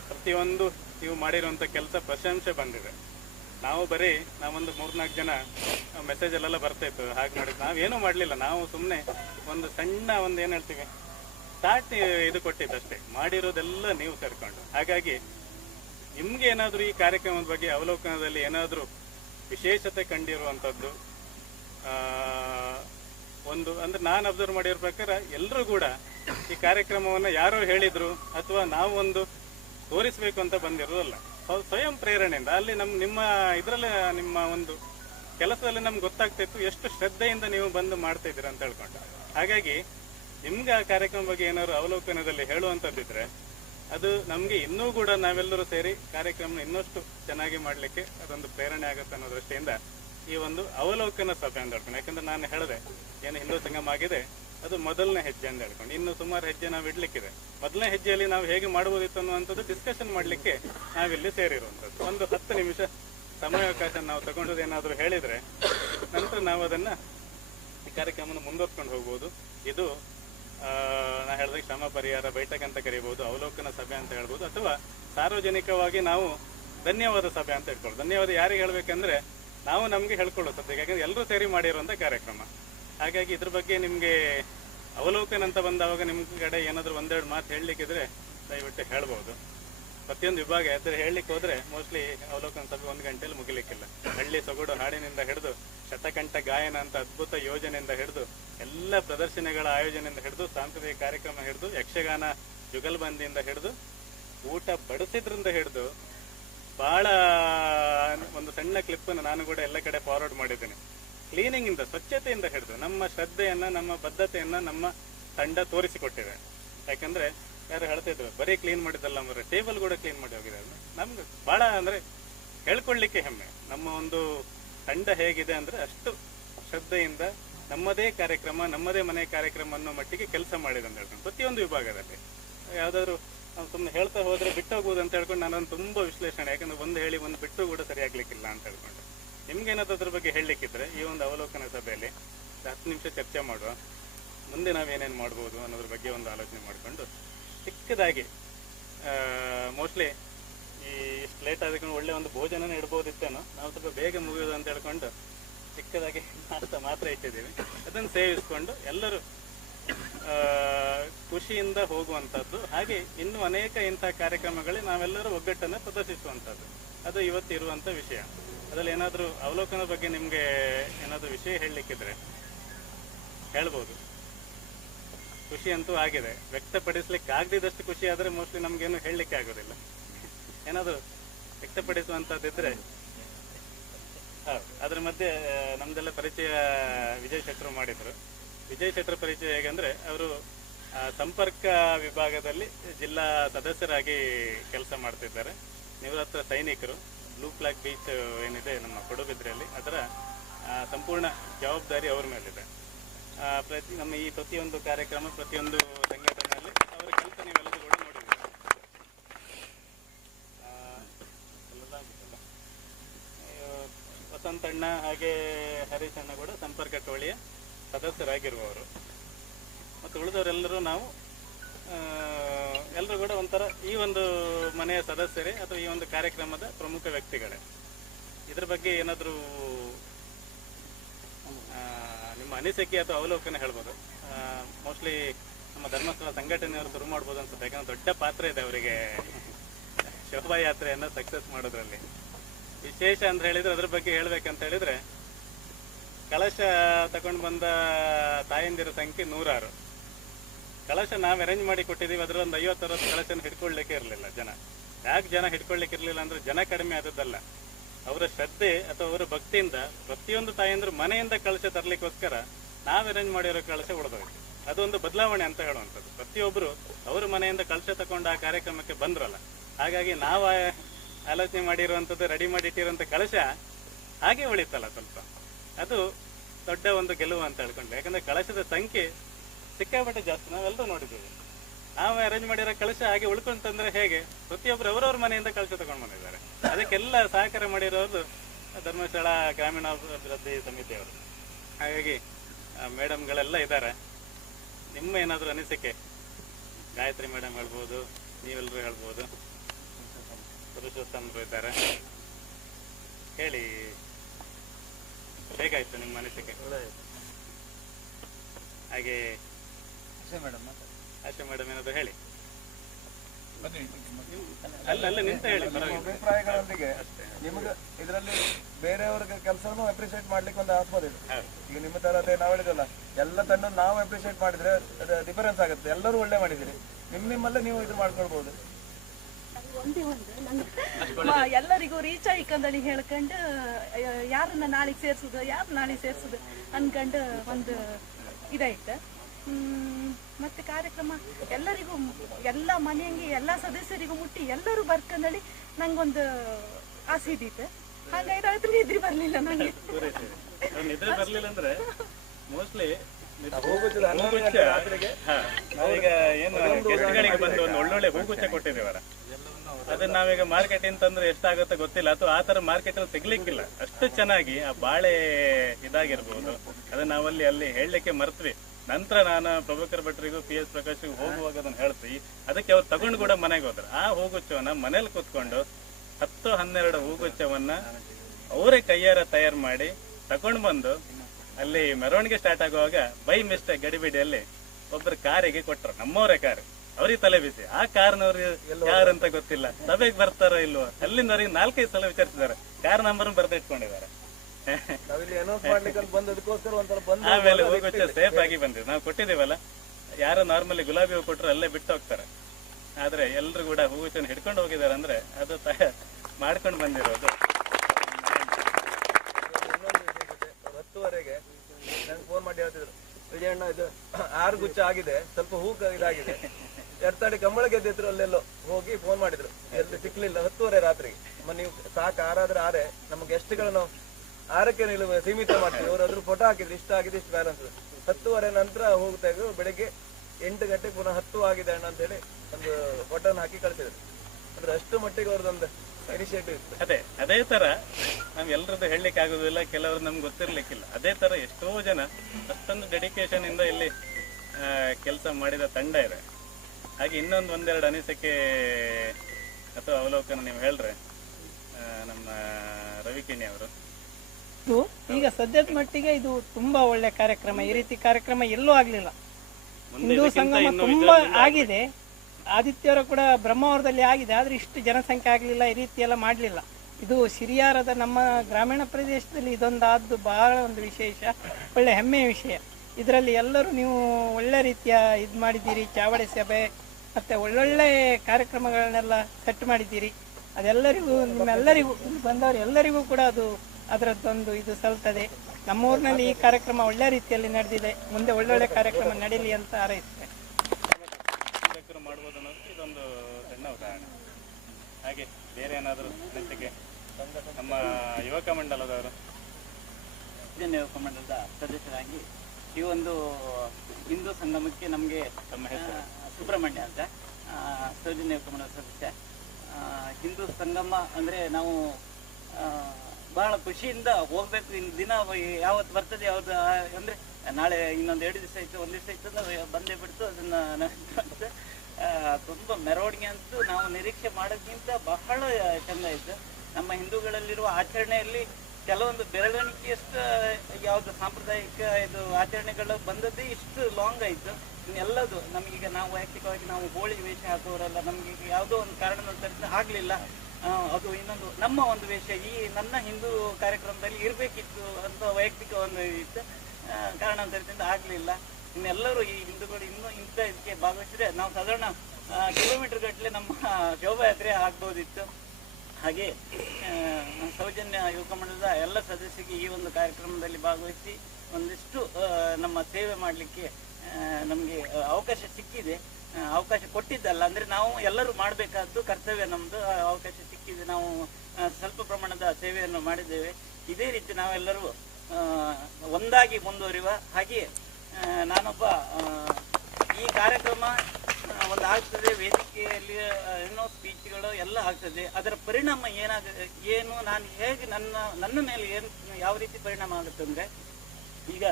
ಪ್ರತಿಯೊಂದು ನೀವು ಮಾಡಿರುವಂಥ ಕೆಲಸ ಪ್ರಶಂಸೆ ಬಂದಿದೆ. ನಾವೊಂದು 3-4 ಜನ ಮೆಸೇಜಲ್ಲೆಲ್ಲ ಬರ್ತಾ ಇತ್ತು, ಹಾಗೆ ಮಾಡಿದ್ದು. ನಾವೇನೂ ಮಾಡಲಿಲ್ಲ, ನಾವು ಸುಮ್ಮನೆ ಒಂದು ಸಣ್ಣ ಒಂದು ಏನು ಹೇಳ್ತೀವಿ ಸ್ಟಾರ್ಟ್ ಇದು ಕೊಟ್ಟಿದ್ದಷ್ಟೇ. ಮಾಡಿರೋದೆಲ್ಲ ನೀವು ಸೇರ್ಕೊಂಡು. ಹಾಗಾಗಿ ನಿಮ್ಗೆ ಏನಾದರೂ ಈ ಕಾರ್ಯಕ್ರಮದ ಬಗ್ಗೆ ಅವಲೋಕನದಲ್ಲಿ ಏನಾದರೂ ವಿಶೇಷತೆ ಕಂಡಿರುವಂಥದ್ದು ಒಂದು ಅಂದರೆ ನಾನು ಅಬ್ಸರ್ವ್ ಮಾಡಿರೋ ಪ್ರಕಾರ ಎಲ್ಲರೂ ಕೂಡ ಈ ಕಾರ್ಯಕ್ರಮವನ್ನು ಯಾರೋ ಹೇಳಿದ್ರು ಅಥವಾ ನಾವು ಒಂದು ತೋರಿಸ್ಬೇಕು ಅಂತ ಬಂದಿರೋದಲ್ಲ, ಸ್ವಯಂ ಪ್ರೇರಣೆಯಿಂದ. ಅಲ್ಲಿ ನಿಮ್ಮ ಇದರಲ್ಲಿ ನಿಮ್ಮ ಒಂದು ಕೆಲಸದಲ್ಲಿ ನಮ್ಗೆ ಗೊತ್ತಾಗ್ತಿತ್ತು ಎಷ್ಟು ಶ್ರದ್ಧೆಯಿಂದ ನೀವು ಬಂದು ಮಾಡ್ತಾ ಇದ್ದೀರಾ ಅಂತ ಹೇಳ್ಕೊಂಡು. ಹಾಗಾಗಿ ನಿಮ್ಗೆ ಆ ಕಾರ್ಯಕ್ರಮ ಬಗ್ಗೆ ಏನಾದ್ರು ಅವಲೋಕನದಲ್ಲಿ ಹೇಳುವಂಥದ್ದಿದ್ರೆ ಅದು ನಮಗೆ ಇನ್ನೂ ಕೂಡ ನಾವೆಲ್ಲರೂ ಸೇರಿ ಕಾರ್ಯಕ್ರಮ ಇನ್ನಷ್ಟು ಚೆನ್ನಾಗಿ ಮಾಡಲಿಕ್ಕೆ ಅದೊಂದು ಪ್ರೇರಣೆ ಆಗುತ್ತೆ ಅನ್ನೋ ದೃಷ್ಟಿಯಿಂದ ಈ ಒಂದು ಅವಲೋಕನ ಸಭೆ ಅಂತ ಹೇಳ್ಕೊಂಡು. ಯಾಕಂದ್ರೆ ನಾನು ಹೇಳಿದೆ ಏನು ಹಿಂದೂ ಸಂಗಮ ಆಗಿದೆ, ಅದು ಮೊದಲನೇ ಹೆಜ್ಜೆ ಅಂತ ಹೇಳ್ಕೊಂಡು ಇನ್ನು ಸುಮಾರು ಹೆಜ್ಜೆ ನಾವು ಇಡ್ಲಿಕ್ಕಿದೆ. ಮೊದಲನೇ ಹೆಜ್ಜೆಯಲ್ಲಿ ನಾವು ಹೇಗೆ ಮಾಡಬಹುದಿತ್ತು ಅನ್ನುವಂಥದ್ದು ಡಿಸ್ಕಷನ್ ಮಾಡಲಿಕ್ಕೆ ನಾವಿಲ್ಲಿ ಸೇರಿರುವಂಥದ್ದು. ಒಂದು 10 ನಿಮಿಷ ಸಮಯಾವಕಾಶ ನಾವು ತಗೊಂಡು ಏನಾದರೂ ಹೇಳಿದರೆ ನಂತರ ನಾವು ಅದನ್ನು ಈ ಕಾರ್ಯಕ್ರಮವನ್ನು ಮುಂದುವರ್ಸ್ಕೊಂಡು ಹೋಗ್ಬೋದು. ಇದು ನಾ ಹೇಳಿದ್ರೆ ಶ್ರಮ ಪರಿಹಾರ ಬೈಠಕ್ ಅಂತ ಕರೀಬಹುದು, ಅವಲೋಕನ ಸಭೆ ಅಂತ ಹೇಳ್ಬೋದು, ಅಥವಾ ಸಾರ್ವಜನಿಕವಾಗಿ ನಾವು ಧನ್ಯವಾದ ಸಭೆ ಅಂತ ಹೇಳ್ಕೊಳ್ಳೋದು. ಧನ್ಯವಾದ ಯಾರಿಗೆ ಹೇಳ್ಬೇಕಂದ್ರೆ ನಾವು ನಮಗೆ ಹೇಳ್ಕೊಳ್ಳೋ ಸದ್ಯಕ್ಕೆ, ಯಾಕಂದ್ರೆ ಎಲ್ಲರೂ ಸೇರಿ ಮಾಡಿರುವಂಥ ಕಾರ್ಯಕ್ರಮ. ಹಾಗಾಗಿ ಇದ್ರ ಬಗ್ಗೆ ನಿಮಗೆ ಅವಲೋಕನ ಅಂತ ಬಂದಾಗ ನಿಮ್ಮ ಕಡೆ ಏನಾದರೂ ಒಂದೆರಡು ಮಾತು ಹೇಳಲಿಕ್ಕಿದ್ರೆ ದಯವಿಟ್ಟು ಹೇಳ್ಬೋದು. ಪ್ರತಿಯೊಂದು ವಿಭಾಗ ಎದ್ರೆ ಹೇಳಲಿಕ್ಕೆ ಹೋದ್ರೆ ಮೋಸ್ಟ್ಲಿ ಅವಲೋಕನ ಸಭೆ 1 ಗಂಟೆಯಲ್ಲಿ ಮುಗಿಲಿಕ್ಕಿಲ್ಲ. ಹಳ್ಳಿ ಸೊಗಡು ಹಾಡಿನಿಂದ ಹಿಡಿದು ಶತಕಂಠ ಗಾಯನ ಅಂತ ಅದ್ಭುತ ಯೋಜನೆಯಿಂದ ಹಿಡಿದು ಎಲ್ಲ ಪ್ರದರ್ಶನಗಳ ಆಯೋಜನೆಯಿಂದ ಹಿಡಿದು ಸಾಂಸ್ಕೃತಿಕ ಕಾರ್ಯಕ್ರಮ ಹಿಡಿದು ಯಕ್ಷಗಾನ ಜುಗಲ್ಬಂದಿಯಿಂದ ಹಿಡಿದು ಊಟ ಬಡಿಸಿದ್ರಿಂದ ಹಿಡಿದು ಬಹಳ ಒಂದು ಸಣ್ಣ ಕ್ಲಿಪ್ಪನ್ನು ನಾನು ಕೂಡ ಎಲ್ಲ ಕಡೆ ಫಾರ್ವರ್ಡ್ ಮಾಡಿದ್ದೇನೆ. ಕ್ಲೀನಿಂಗ್ ಇಂದ, ಸ್ವಚ್ಛತೆಯಿಂದ ಹಿಡಿದು ನಮ್ಮ ಶ್ರದ್ಧೆಯನ್ನ, ನಮ್ಮ ಬದ್ಧತೆಯನ್ನ ನಮ್ಮ ತಂಡ ತೋರಿಸಿಕೊಟ್ಟಿದೆ. ಯಾಕಂದ್ರೆ ಯಾರು ಹೇಳ್ತಿದ್ರು ಬರೀ ಕ್ಲೀನ್ ಮಾಡಿದ್ದಲ್ಲ ಅಂದ್ರೆ ಟೇಬಲ್ ಕೂಡ ಕ್ಲೀನ್ ಮಾಡಿ ಹೋಗಿದೆ. ನಮ್ಗೆ ಬಹಳ ಅಂದ್ರೆ ಹೇಳ್ಕೊಳ್ಳಿಕ್ಕೆ ಹೆಮ್ಮೆ. ನಮ್ಮ ಒಂದು ತಂಡ ಹೇಗಿದೆ ಅಂದ್ರೆ ಅಷ್ಟು ಶ್ರದ್ಧೆಯಿಂದ ನಮ್ಮದೇ ಕಾರ್ಯಕ್ರಮ, ನಮ್ಮದೇ ಮನೆ ಕಾರ್ಯಕ್ರಮ ಅನ್ನೋ ಮಟ್ಟಿಗೆ ಕೆಲಸ ಮಾಡಿದೆ ಅಂತ ಹೇಳ್ಕೊಂಡು ಪ್ರತಿಯೊಂದು ವಿಭಾಗದಲ್ಲಿ. ಯಾವ್ದಾದ್ರು ನಾವು ಸುಮ್ಮನೆ ಹೇಳ್ತಾ ಹೋದ್ರೆ ಬಿಟ್ಟು ಹೋಗುವುದು ಅಂತ ಹೇಳ್ಕೊಂಡು ನಾನು ತುಂಬಾ ವಿಶ್ಲೇಷಣೆ, ಯಾಕಂದ್ರೆ ಒಂದು ಹೇಳಿ ಒಂದು ಬಿಟ್ಟು ಕೂಡ ಸರಿಯಾಗ್ಲಿಕ್ಕಿಲ್ಲ ಅಂತ ಹೇಳ್ಕೊಂಡು. ನಿಮ್ಗೇನಾದ್ರು ಅದ್ರ ಬಗ್ಗೆ ಹೇಳಲಿಕ್ಕಿದ್ರೆ ಈ ಒಂದು ಅವಲೋಕನ ಸಭೆಯಲ್ಲಿ 10 ನಿಮಿಷ ಚರ್ಚೆ ಮಾಡುವ, ಮುಂದೆ ನಾವೇನೇನು ಮಾಡ್ಬೋದು ಅನ್ನೋದ್ರ ಬಗ್ಗೆ ಒಂದು ಆಲೋಚನೆ ಮಾಡಿಕೊಂಡು ಚಿಕ್ಕದಾಗಿ, ಮೋಸ್ಟ್ಲಿ ಈ ಇಷ್ಟು ಲೇಟ್ ಆದ್ಕೊಂಡು ಒಳ್ಳೆ ಒಂದು ಭೋಜನನೇ ಇಡ್ಬೋದಿತ್ತೇನೋ, ನಾವು ಸ್ವಲ್ಪ ಬೇಗ ಮುಗಿಯೋದು ಅಂತ ಹೇಳ್ಕೊಂಡು ಚಿಕ್ಕದಾಗಿ ನಾಷ್ಟ ಮಾತ್ರ ಇಟ್ಟಿದ್ದೀವಿ. ಅದನ್ನು ಸೇವಿಸ್ಕೊಂಡು ಎಲ್ಲರೂ ಖುಷಿಯಿಂದ ಹೋಗುವಂಥದ್ದು. ಹಾಗೆ ಇನ್ನು ಅನೇಕ ಇಂಥ ಕಾರ್ಯಕ್ರಮಗಳಲ್ಲಿ ನಾವೆಲ್ಲರೂ ಒಗ್ಗಟ್ಟನ್ನು ಪ್ರದರ್ಶಿಸುವಂಥದ್ದು, ಅದು ಇವತ್ತು ಇರುವಂಥ ವಿಷಯ. ಅದರಲ್ಲಿ ಏನಾದರೂ ಅವಲೋಕನ ಬಗ್ಗೆ ನಿಮಗೆ ಏನಾದರೂ ವಿಷಯ ಹೇಳಲಿಕ್ಕಿದ್ರೆ ಹೇಳ್ಬೋದು. ಖುಷಿ ಅಂತೂ ಆಗಿದೆ, ವ್ಯಕ್ತಪಡಿಸ್ಲಿಕ್ಕೆ ಆಗದಿದ್ದಷ್ಟು ಖುಷಿ ಆದರೆ ಮೋಸ್ಟ್ಲಿ ನಮ್ಗೇನು ಹೇಳಲಿಕ್ಕೆ ಆಗೋದಿಲ್ಲ. ಏನಾದರೂ ವ್ಯಕ್ತಪಡಿಸುವಂಥದ್ದಿದ್ರೆ ಹೌದು. ಅದ್ರ ಮಧ್ಯೆ ನಮ್ದೆಲ್ಲ ಪರಿಚಯ ವಿಜಯ್ ಶೆಟ್ಟರು ಮಾಡಿದ್ರು. ವಿಜಯ್ ಶೆಟ್ಟರ್ ಪರಿಚಯ ಹೇಗೆಂದ್ರೆ ಅವರು ಸಂಪರ್ಕ ವಿಭಾಗದಲ್ಲಿ ಜಿಲ್ಲಾ ಸದಸ್ಯರಾಗಿ ಕೆಲಸ ಮಾಡ್ತಿದ್ದಾರೆ. ನಿವೃತ್ತ ಸೈನಿಕರು. ಬ್ಲೂ ಫ್ಲಾಗ್ ಬೀಚ್ ಏನಿದೆ ನಮ್ಮ ಪಡುಬಿದ್ರೆಯಲ್ಲಿ, ಅದರ ಸಂಪೂರ್ಣ ಜವಾಬ್ದಾರಿ ಅವ್ರ ಮೇಲಿದೆ. ನಮ್ಮ ಈ ಪ್ರತಿಯೊಂದು ಕಾರ್ಯಕ್ರಮ, ಪ್ರತಿಯೊಂದು ಸಂಘಟನೆಯಲ್ಲಿ ಅವರ ಕೆಲಸ ನೀವೆಲ್ಲರೂ ಕೂಡ ನೋಡಿದ್ದೀವಿ. ವಸಂತಣ್ಣ ಹಾಗೆ ಹರೀಶ್ ಅಣ್ಣ ಕೂಡ ಸಂಪರ್ಕ ಟೋಳಿಯ ಸದಸ್ಯರಾಗಿರುವವರು. ಮತ್ತು ಉಳಿದವರೆಲ್ಲರೂ ನಾವು ಎಲ್ಲರೂ ಕೂಡ ಒಂಥರ ಈ ಒಂದು ಮನೆಯ ಸದಸ್ಯರೇ ಅಥವಾ ಈ ಒಂದು ಕಾರ್ಯಕ್ರಮದ ಪ್ರಮುಖ ವ್ಯಕ್ತಿಗಳೇ. ಇದ್ರ ಬಗ್ಗೆ ಏನಾದರೂ ನಿಮ್ಮ ಅನಿಸಿಕೆ ಅಥವಾ ಅವಲೋಕನ ಹೇಳ್ಬೋದು. ಮೋಸ್ಟ್ಲಿ ನಮ್ಮ ಧರ್ಮಸ್ಥಳ ಸಂಘಟನೆಯವರು ಶುರು ಮಾಡ್ಬೋದು ಅನ್ಸುತ್ತೆ, ಯಾಕಂದ್ರೆ ದೊಡ್ಡ ಪಾತ್ರ ಇದೆ ಅವರಿಗೆ ಶೋಭಾಯಾತ್ರೆಯನ್ನು ಸಕ್ಸಸ್ ಮಾಡೋದ್ರಲ್ಲಿ. ವಿಶೇಷ ಅಂತ ಹೇಳಿದ್ರೆ ಅದ್ರ ಬಗ್ಗೆ ಹೇಳ್ಬೇಕಂತ ಹೇಳಿದ್ರೆ, ಕಳಶ ತಗೊಂಡು ಬಂದ ತಾಯಂದಿರ ಸಂಖ್ಯೆ 106. ಕಳಶ ನಾವು ಅರೇಂಜ್ ಮಾಡಿ ಕೊಟ್ಟಿದ್ದೀವಿ. ಅದರೊಂದು 50-60 ಕಳಶನ ಹಿಡ್ಕೊಳ್ಳಿಕ್ಕೆ ಇರಲಿಲ್ಲ ಜನ. ಯಾಕೆ ಜನ ಹಿಡ್ಕೊಳ್ಳಿಕ್ಕೆ ಇರಲಿಲ್ಲ ಅಂದ್ರೆ ಜನ ಕಡಿಮೆ ಆದದ್ದಲ್ಲ, ಅವರ ಶ್ರದ್ಧೆ ಅಥವಾ ಅವರ ಭಕ್ತಿಯಿಂದ ಪ್ರತಿಯೊಂದು ತಾಯಂದ್ರು ಮನೆಯಿಂದ ಕಳಶ ತರಲಿಕ್ಕೋಸ್ಕರ ನಾವು ಅರೇಂಜ್ ಮಾಡಿರೋ ಕಳಶ ಉಳಿದೋಯ್ತು. ಅದೊಂದು ಬದಲಾವಣೆ ಅಂತ ಹೇಳುವಂಥದ್ದು. ಪ್ರತಿಯೊಬ್ಬರು ಅವ್ರ ಮನೆಯಿಂದ ಕಳಶ ತಗೊಂಡು ಆ ಕಾರ್ಯಕ್ರಮಕ್ಕೆ ಬಂದ್ರಲ್ಲ, ಹಾಗಾಗಿ ನಾವು ಆಲೋಚನೆ ಮಾಡಿರುವಂಥದ್ದು, ರೆಡಿ ಮಾಡಿ ಇಟ್ಟಿರುವಂಥ ಕಳಶ ಹಾಗೆ ಉಳಿತಲ್ಲ ಸ್ವಲ್ಪ. ಅದು ದೊಡ್ಡ ಒಂದು ಗೆಲುವು ಅಂತ ಹೇಳ್ಕೊಂಡ್ರೆ, ಯಾಕಂದ್ರೆ ಕಳಶದ ಸಂಖ್ಯೆ ಸಿಕ್ಕಾಪಟ್ಟೆ ಜಾಸ್ತಿ ನಾವೆಲ್ಲರೂ ನೋಡಿದ್ದೀವಿ. ನಾವು ಅರೇಂಜ್ ಮಾಡಿರೋ ಕಳಶ ಹಾಗೆ ಉಳ್ಕೊಂತಂದ್ರೆ ಹೇಗೆ? ಪ್ರತಿಯೊಬ್ಬರು ಅವರವ್ರ ಮನೆಯಿಂದ ಕಳಶ ತಗೊಂಡು ಬಂದಿದ್ದಾರೆ. ಅದಕ್ಕೆಲ್ಲ ಸಹಕಾರ ಮಾಡಿರೋದು ಧರ್ಮಸ್ಥಳ ಗ್ರಾಮೀಣಾಭಿವೃದ್ಧಿ ಸಮಿತಿಯವರು. ಹಾಗಾಗಿ ಮೇಡಮ್ಗಳೆಲ್ಲ ಇದ್ದಾರೆ. ನಿಮ್ಮ ಏನಾದರೂ ಅನಿಸಿಕೆ, ಗಾಯತ್ರಿ ಮೇಡಮ್ ಹೇಳ್ಬೋದು, ನೀವೆಲ್ಲರೂ ಹೇಳ್ಬೋದು, ಪುರುಷೋತ್ತಮರು ಇದ್ದಾರೆ, ಹೇಳಿ ಹೇಗಾಯ್ತು ನಿಮ್ಮ ಅನಿಸಿಕೆ? ಹಾಗೆ ಆಶಾ ಮೇಡಮ್ ಏನಾದ್ರು ಹೇಳಿ. ಅಲ್ಲ ನಿಂತ ಹೇಳಿ. ಅಭಿಪ್ರಾಯಗಳೊಂದಿಗೆ ನಿಮ್ಗೆ ಇದರಲ್ಲಿ ಬೇರೆಯವ್ರಿಗೆ ಕೆಲಸವನ್ನು ಅಪ್ರಿಶಿಯೇಟ್ ಮಾಡ್ಲಿಕ್ಕೆ ಒಂದು ಆಸ್ಪದ ಇದೆ. ಈಗ ನಿಮ್ಮ ತರ ಅದೇ ನಾವು ಹೇಳಿದಲ್ಲ, ಎಲ್ಲ ತಂಡ ನಾವು ಅಪ್ರಿಶಿಯೇಟ್ ಮಾಡಿದ್ರೆ ಡಿಫರೆನ್ಸ್ ಆಗುತ್ತೆ. ಎಲ್ಲರೂ ಒಳ್ಳೆ ಮಾಡಿದಿರಿ, ನಿಮ್ಮಲ್ಲೇ ನೀವು ಇದು ಮಾಡ್ಕೊಳ್ಬಹುದು. ಎಲ್ಲರಿಗೂ ರೀಚ್ ಆಯ್ಕಂದಳಿ ಹೇಳ್ಕೊಂಡು ಯಾರನ್ನ ನಾಳೆಗೆ ಸೇರ್ಸುದು, ಯಾರು ನಾಳೆ ಸೇರ್ಸುದು ಅನ್ಕೊಂಡು ಒಂದು ಇದಾಯ್ತು. ಮತ್ತೆ ಕಾರ್ಯಕ್ರಮ ಎಲ್ಲರಿಗೂ, ಎಲ್ಲ ಮನೆಯಂಗೆ ಎಲ್ಲ ಸದಸ್ಯರಿಗೂ ಮುಟ್ಟಿ ಎಲ್ಲರೂ ಬರ್ಕಂದಳಿ ನಂಗೊಂದು ಆಸೆ ಇದ್ದಿತ್ತು. ಹಾಗಾಗಿ ರಾತ್ರಿ ನಿದ್ರೆ ಬರ್ಲಿಲ್ಲ ನಂಗೆ. ನಿದ್ರೆ ಬರ್ಲಿಲ್ಲ ಅಂದ್ರೆ ಮೋಸ್ಟ್ಲಿ ಹೂಗುಚ್ಚದ 11 ಗಂಟೆ ರಾತ್ರಿಗೆ ನಾವೀಗ ಏನು ಗೆಸ್ಟ್ಗಳಿಗೆ ಬಂದು ಒಂದು ಒಳ್ಳೊಳ್ಳೆ ಹೂಗುಚ್ಚ ಕೊಟ್ಟಿದ್ದೇವಲ್ಲ, ಅದನ್ನ ನಾವೀಗ ಮಾರ್ಕೆಟ್ ಅಂತಂದ್ರೆ ಎಷ್ಟಾಗುತ್ತೋ ಗೊತ್ತಿಲ್ಲ, ಅಥವಾ ಆ ತರ ಮಾರ್ಕೆಟ್ ಅಲ್ಲಿ ಸಿಗ್ಲಿಕ್ಕಿಲ್ಲ. ಅಷ್ಟು ಚೆನ್ನಾಗಿ ಆ ಬಾಳೆ ಇದಾಗಿರ್ಬೋದು, ಅದನ್ನ ನಾವಲ್ಲಿ ಅಲ್ಲಿ ಹೇಳಲಿಕ್ಕೆ ಮರ್ತ್ವಿ. ನಂತರ ನಾನು ಪ್ರಭಾಕರ್ ಭಟ್ರಿಗೂ PS ಪ್ರಕಾಶ್ಗೂ ಹೋಗುವಾಗ ಅದನ್ನ ಹೇಳ್ತೀವಿ. ಅದಕ್ಕೆ ಅವ್ರು ತಗೊಂಡು ಕೂಡ ಮನೆಗೆ ಹೋದ್ರು. ಆ ಹೂಗುಚ್ಚವನ್ನ ಮನೇಲಿ ಕೂತ್ಕೊಂಡು 10-12 ಹೂಗುಚ್ಚವನ್ನ ಅವರೇ ಕೈಯಾರ ತಯಾರು ಮಾಡಿ ತಗೊಂಡು ಬಂದು ಅಲ್ಲಿ ಮೆರವಣಿಗೆ ಸ್ಟಾರ್ಟ್ ಆಗುವಾಗ ಬೈ ಮಿಸ್ಟೇಕ್ ಗಡಿಬಿಡಿಯಲ್ಲಿ ಒಬ್ಬರು ಕಾರಿಗೆ ಕೊಟ್ಟರು, ನಮ್ಮವರೇ ಕಾರ್. ಅವ್ರಿಗೆ ತಲೆ ಬಿಸಿ. ಆ ಕಾರ್ನವ್ರು ಯಾರಂತ ಗೊತ್ತಿಲ್ಲ, ಸಭೆಗೆ ಬರ್ತಾರೋ ಇಲ್ವೋ, ಅಲ್ಲಿಂದವ್ರಿಗೆ 4-5 ಸಲ ವಿಚಾರಿಸಿದ್ದಾರೆ. ಕಾರ್ ನಂಬರ್ ಬರ್ದು ಇಟ್ಕೊಂಡಿದ್ದಾರೆ. ಆಮೇಲೆ ಹೂಗುಚ್ಚ ಸೇಫ್ ಆಗಿ ಬಂದಿದೆ. ನಾವು ಕೊಟ್ಟಿದ್ದೀವಲ್ಲ, ಯಾರೋ ನಾರ್ಮಲಿ ಗುಲಾಬಿ ಹೂ ಕೊಟ್ಟರು ಅಲ್ಲೇ ಬಿಟ್ಟು ಹೋಗ್ತಾರೆ. ಆದ್ರೆ ಎಲ್ರು ಕೂಡ ಹೂಗುಚ್ಚನ ಹಿಡ್ಕೊಂಡು ಹೋಗಿದ್ದಾರೆ ಅಂದ್ರೆ ಅದು ಮಾಡ್ಕೊಂಡು ಬಂದಿರೋದು. 10:30ಗೆ ನಂಗೆ ಫೋನ್ ಮಾಡಿ ಹೇಳ್ತಿದ್ರು, ವಿಜಯಣ್ಣ ಇದು 6 ಗುಚ್ಚ ಆಗಿದೆ, ಸ್ವಲ್ಪ ಹೂ ಇದಾಗಿದೆ. ಎರ್ತಾಡಿ ಕಂಬಳ ಗೆದ್ದಿದ್ರು, ಅಲ್ಲೆಲ್ಲೋ ಹೋಗಿ ಫೋನ್ ಮಾಡಿದ್ರು, ಎಲ್ಲಿ ಸಿಕ್ಲಿಲ್ಲ. 10:30 ರಾತ್ರಿಗೆ. ನೀವು ಸಾಕು 6 ಆದ್ರೆ 6, ನಮ್ಮ ಗೆಸ್ಟ್ಗಳನ್ನು 6ಕ್ಕೆ ನೀವು ಸೀಮಿತ ಮಾಡ್ತೀವಿ. ಅವ್ರು ಅದ್ರ ಫೋಟೋ ಹಾಕಿದ್ರು, ಇಷ್ಟ ಆಗಿದೆ ಇಷ್ಟು ಬ್ಯಾಲೆನ್ಸ್. 10:30 ನಂತರ ಹೋಗ್ತಾ ಬೆಳಿಗ್ಗೆ 8 ಗಂಟೆಗೆ ಪುನಃ 10 ಆಗಿದೆ ಅಣ್ಣ ಅಂತ ಹೇಳಿ ಒಂದು ಫೋಟೋನ ಹಾಕಿ ಕಳಿಸಿದ್ರು. ಅಂದ್ರೆ ಅಷ್ಟು ಮಟ್ಟಿಗೆ ಅವ್ರದ್ದೊಂದು ಇನಿಷಿಯೇಟಿವ್ ಇತ್ತು. ಅದೇ ತರ ನಾವ್ ಎಲ್ರದ್ದು ಹೇಳಲಿಕ್ಕೆ ಆಗುದಿಲ್ಲ, ಕೆಲವರು ನಮ್ಗೆ ಗೊತ್ತಿರ್ಲಿಕ್ಕಿಲ್ಲ. ಅದೇ ತರ ಎಷ್ಟೋ ಜನ ಅಷ್ಟೊಂದು ಡೆಡಿಕೇಶನ್ ಇಂದ ಇಲ್ಲಿ ಕೆಲಸ ಮಾಡಿದ ತಂಡ ಇದೆ. ಹಾಗೆ ಒಂದೆರಡು ಅನಿಸಿಕೆ ಅಥವಾ ಅವಲೋಕನ ನೀವು ಹೇಳ್ರೆ ನಮ್ಮ ರವಿಕಿಣಿ ಅವರು. ಈಗ ಸದ್ಯದ ಮಟ್ಟಿಗೆ ಇದು ತುಂಬಾ ಒಳ್ಳೆ ಕಾರ್ಯಕ್ರಮ. ಈ ರೀತಿ ಕಾರ್ಯಕ್ರಮ ಎಲ್ಲೂ ಆಗ್ಲಿಲ್ಲ. ಹಿಂದೂ ಸಂಗಮ ತುಂಬಾ ಆಗಿದೆ, ಆದಿತ್ಯರ ಕೂಡ ಬ್ರಹ್ಮಾವರದಲ್ಲಿ ಆಗಿದೆ, ಆದ್ರೆ ಇಷ್ಟು ಜನಸಂಖ್ಯೆ ಆಗಲಿಲ್ಲ, ಈ ರೀತಿ ಎಲ್ಲ ಮಾಡಲಿಲ್ಲ. ಇದು ಸಿರಿಯಾರದ ನಮ್ಮ ಗ್ರಾಮೀಣ ಪ್ರದೇಶದಲ್ಲಿ ಇದೊಂದಾದ್ದು ಬಹಳ ಒಂದು ವಿಶೇಷ, ಒಳ್ಳೆ ಹೆಮ್ಮೆಯ ವಿಷಯ. ಇದರಲ್ಲಿ ಎಲ್ಲರೂ ನೀವು ಒಳ್ಳೆ ರೀತಿಯ ಇದು ಮಾಡಿದ್ದೀರಿ, ಚಾವಡಿ ಸಭೆ ಮತ್ತು ಒಳ್ಳೊಳ್ಳೆ ಕಾರ್ಯಕ್ರಮಗಳನ್ನೆಲ್ಲ ಸೆಟ್ ಮಾಡಿದ್ದೀರಿ. ಅದೆಲ್ಲರಿಗೂ ನಿಮ್ಮೆಲ್ಲರಿಗೂ ಬಂದವರು ಎಲ್ಲರಿಗೂ ಕೂಡ ಅದರದ್ದೊಂದು ಇದು ಸಲ್ತದೆ. ನಮ್ಮೂರಿನಲ್ಲಿ ಈ ಕಾರ್ಯಕ್ರಮ ಒಳ್ಳೆ ರೀತಿಯಲ್ಲಿ ನಡೆದಿದೆ, ಮುಂದೆ ಒಳ್ಳೊಳ್ಳೆ ಕಾರ್ಯಕ್ರಮ ನಡೀಲಿ ಅಂತ ಹಾರೈಸ್ತೇನೆ. ಮಾಡ್ಬೋದು ಅನ್ನೋದು ಇದೊಂದು ಸಣ್ಣ ಉದಾಹರಣೆ. ಹಾಗೆ ಬೇರೆ ಏನಾದರೂ ಅನಿಸಿಕೆ ನಮ್ಮ ಯುವಕ ಮಂಡಲದವರು? ಯುವಕ ಮಂಡಲದ ಸದಸ್ಯರಾಗಿ ಈ ಒಂದು ಹಿಂದೂ ಸಂಗಮಕ್ಕೆ ನಮಗೆ ತಮ್ಮ ಹೆಸರು? ಸುಬ್ರಹ್ಮಣ್ಯ ಅಂತ, ಸೌಜನ್ಯ ಯುವಕ ಮಂಡಲದ ಸದಸ್ಯ. ಹಿಂದೂ ಸಂಗಮ ಅಂದರೆ ನಾವು ಬಹಳ ಖುಷಿಯಿಂದ ಹೋಗ್ಬೇಕು. ಇನ್ನು ದಿನ ಯಾವತ್ತು ಬರ್ತದೆ ಯಾವ್ದು ಅಂದರೆ ನಾಳೆ ಇನ್ನೊಂದು 2 ದಿವಸ ಇತ್ತು, 1 ದಿವಸ ಇತ್ತು ಅಂದ್ರೆ ಬಂದೇ ಬಿಡ್ತು. ಅದನ್ನು ತುಂಬ ಮೆರವಣಿಗೆ ಅಂತೂ ನಾವು ನಿರೀಕ್ಷೆ ಮಾಡೋಕ್ಕಿಂತ ಬಹಳ ಚೆಂದ ಇತ್ತು. ನಮ್ಮ ಹಿಂದೂಗಳಲ್ಲಿರುವ ಆಚರಣೆಯಲ್ಲಿ ಕೆಲವೊಂದು ಬೆರಳಿಕೆಯಷ್ಟು ಯಾವುದು ಸಾಂಪ್ರದಾಯಿಕ ಇದು ಆಚರಣೆಗಳು ಬಂದದ್ದೇ ಇಷ್ಟು ಲಾಂಗ್ ಆಯಿತು. ಇನ್ನೆಲ್ಲದು ನಮಗೀಗ ನಾವು ವೈಯಕ್ತಿಕವಾಗಿ ನಾವು ಹೋಳಿ ವೇಷ ಹಾಕುವವರೆಲ್ಲ ನಮಗೆ ಯಾವುದೋ ಒಂದು ಕಾರಣಾಂತರದಿಂದ ಆಗಲಿಲ್ಲ. ಅದು ಇನ್ನೊಂದು ನಮ್ಮ ಒಂದು ವೇಷ ಈ ನನ್ನ ಹಿಂದೂ ಕಾರ್ಯಕ್ರಮದಲ್ಲಿ ಇರಬೇಕಿತ್ತು ಅಂತ ವೈಯಕ್ತಿಕ ಒಂದು ಇತ್ತು, ಕಾರಣಾಂತರದಿಂದ ಆಗಲಿಲ್ಲ. ಇನ್ನೆಲ್ಲರೂ ಈ ಹಿಂದೂಗಳು ಇನ್ನೂ ಇಂಥ ಇದಕ್ಕೆ ಭಾಗವಹಿಸಿದ್ರೆ ನಾವು ಸಾಧಾರಣ ಕಿಲೋಮೀಟರ್ ಗಟ್ಟಲೆ ನಮ್ಮ ಶೋಭಾಯಾತ್ರೆ ಆಗ್ಬೋದಿತ್ತು. ಹಾಗೆ ಸೌಜನ್ಯ ಯುವಕ ಮಂಡಲದ ಎಲ್ಲ ಸದಸ್ಯರಿಗೆ ಈ ಒಂದು ಕಾರ್ಯಕ್ರಮದಲ್ಲಿ ಭಾಗವಹಿಸಿ ಒಂದಿಷ್ಟು ನಮ್ಮ ಸೇವೆ ಮಾಡಲಿಕ್ಕೆ ನಮಗೆ ಅವಕಾಶ ಸಿಕ್ಕಿದೆ. ಅವಕಾಶ ಕೊಟ್ಟಿದ್ದಲ್ಲ, ಅಂದರೆ ನಾವು ಎಲ್ಲರೂ ಮಾಡಬೇಕಾದ್ದು ಕರ್ತವ್ಯ, ನಮ್ಮದು ಅವಕಾಶ ಸಿಕ್ಕಿದೆ. ನಾವು ಸ್ವಲ್ಪ ಪ್ರಮಾಣದ ಸೇವೆಯನ್ನು ಮಾಡಿದ್ದೇವೆ. ಇದೇ ರೀತಿ ನಾವೆಲ್ಲರೂ ಒಂದಾಗಿ ಮುಂದುವರಿಯುವ. ಹಾಗೆ ನಾನೊಬ್ಬ ಈ ಕಾರ್ಯಕ್ರಮ ಒಂದು ಆಗ್ತದೆ, ವೇದಿಕೆಯಲ್ಲಿ ಏನೋ ಸ್ಪೀಚ್ಗಳು ಎಲ್ಲ ಆಗ್ತದೆ, ಅದರ ಪರಿಣಾಮ ಏನು ನಾನು ಹೇಗೆ ನನ್ನ ಮೇಲೆ ಏನು ಯಾವ ರೀತಿ ಪರಿಣಾಮ ಆಗುತ್ತೆ ಅಂದರೆ, ಈಗ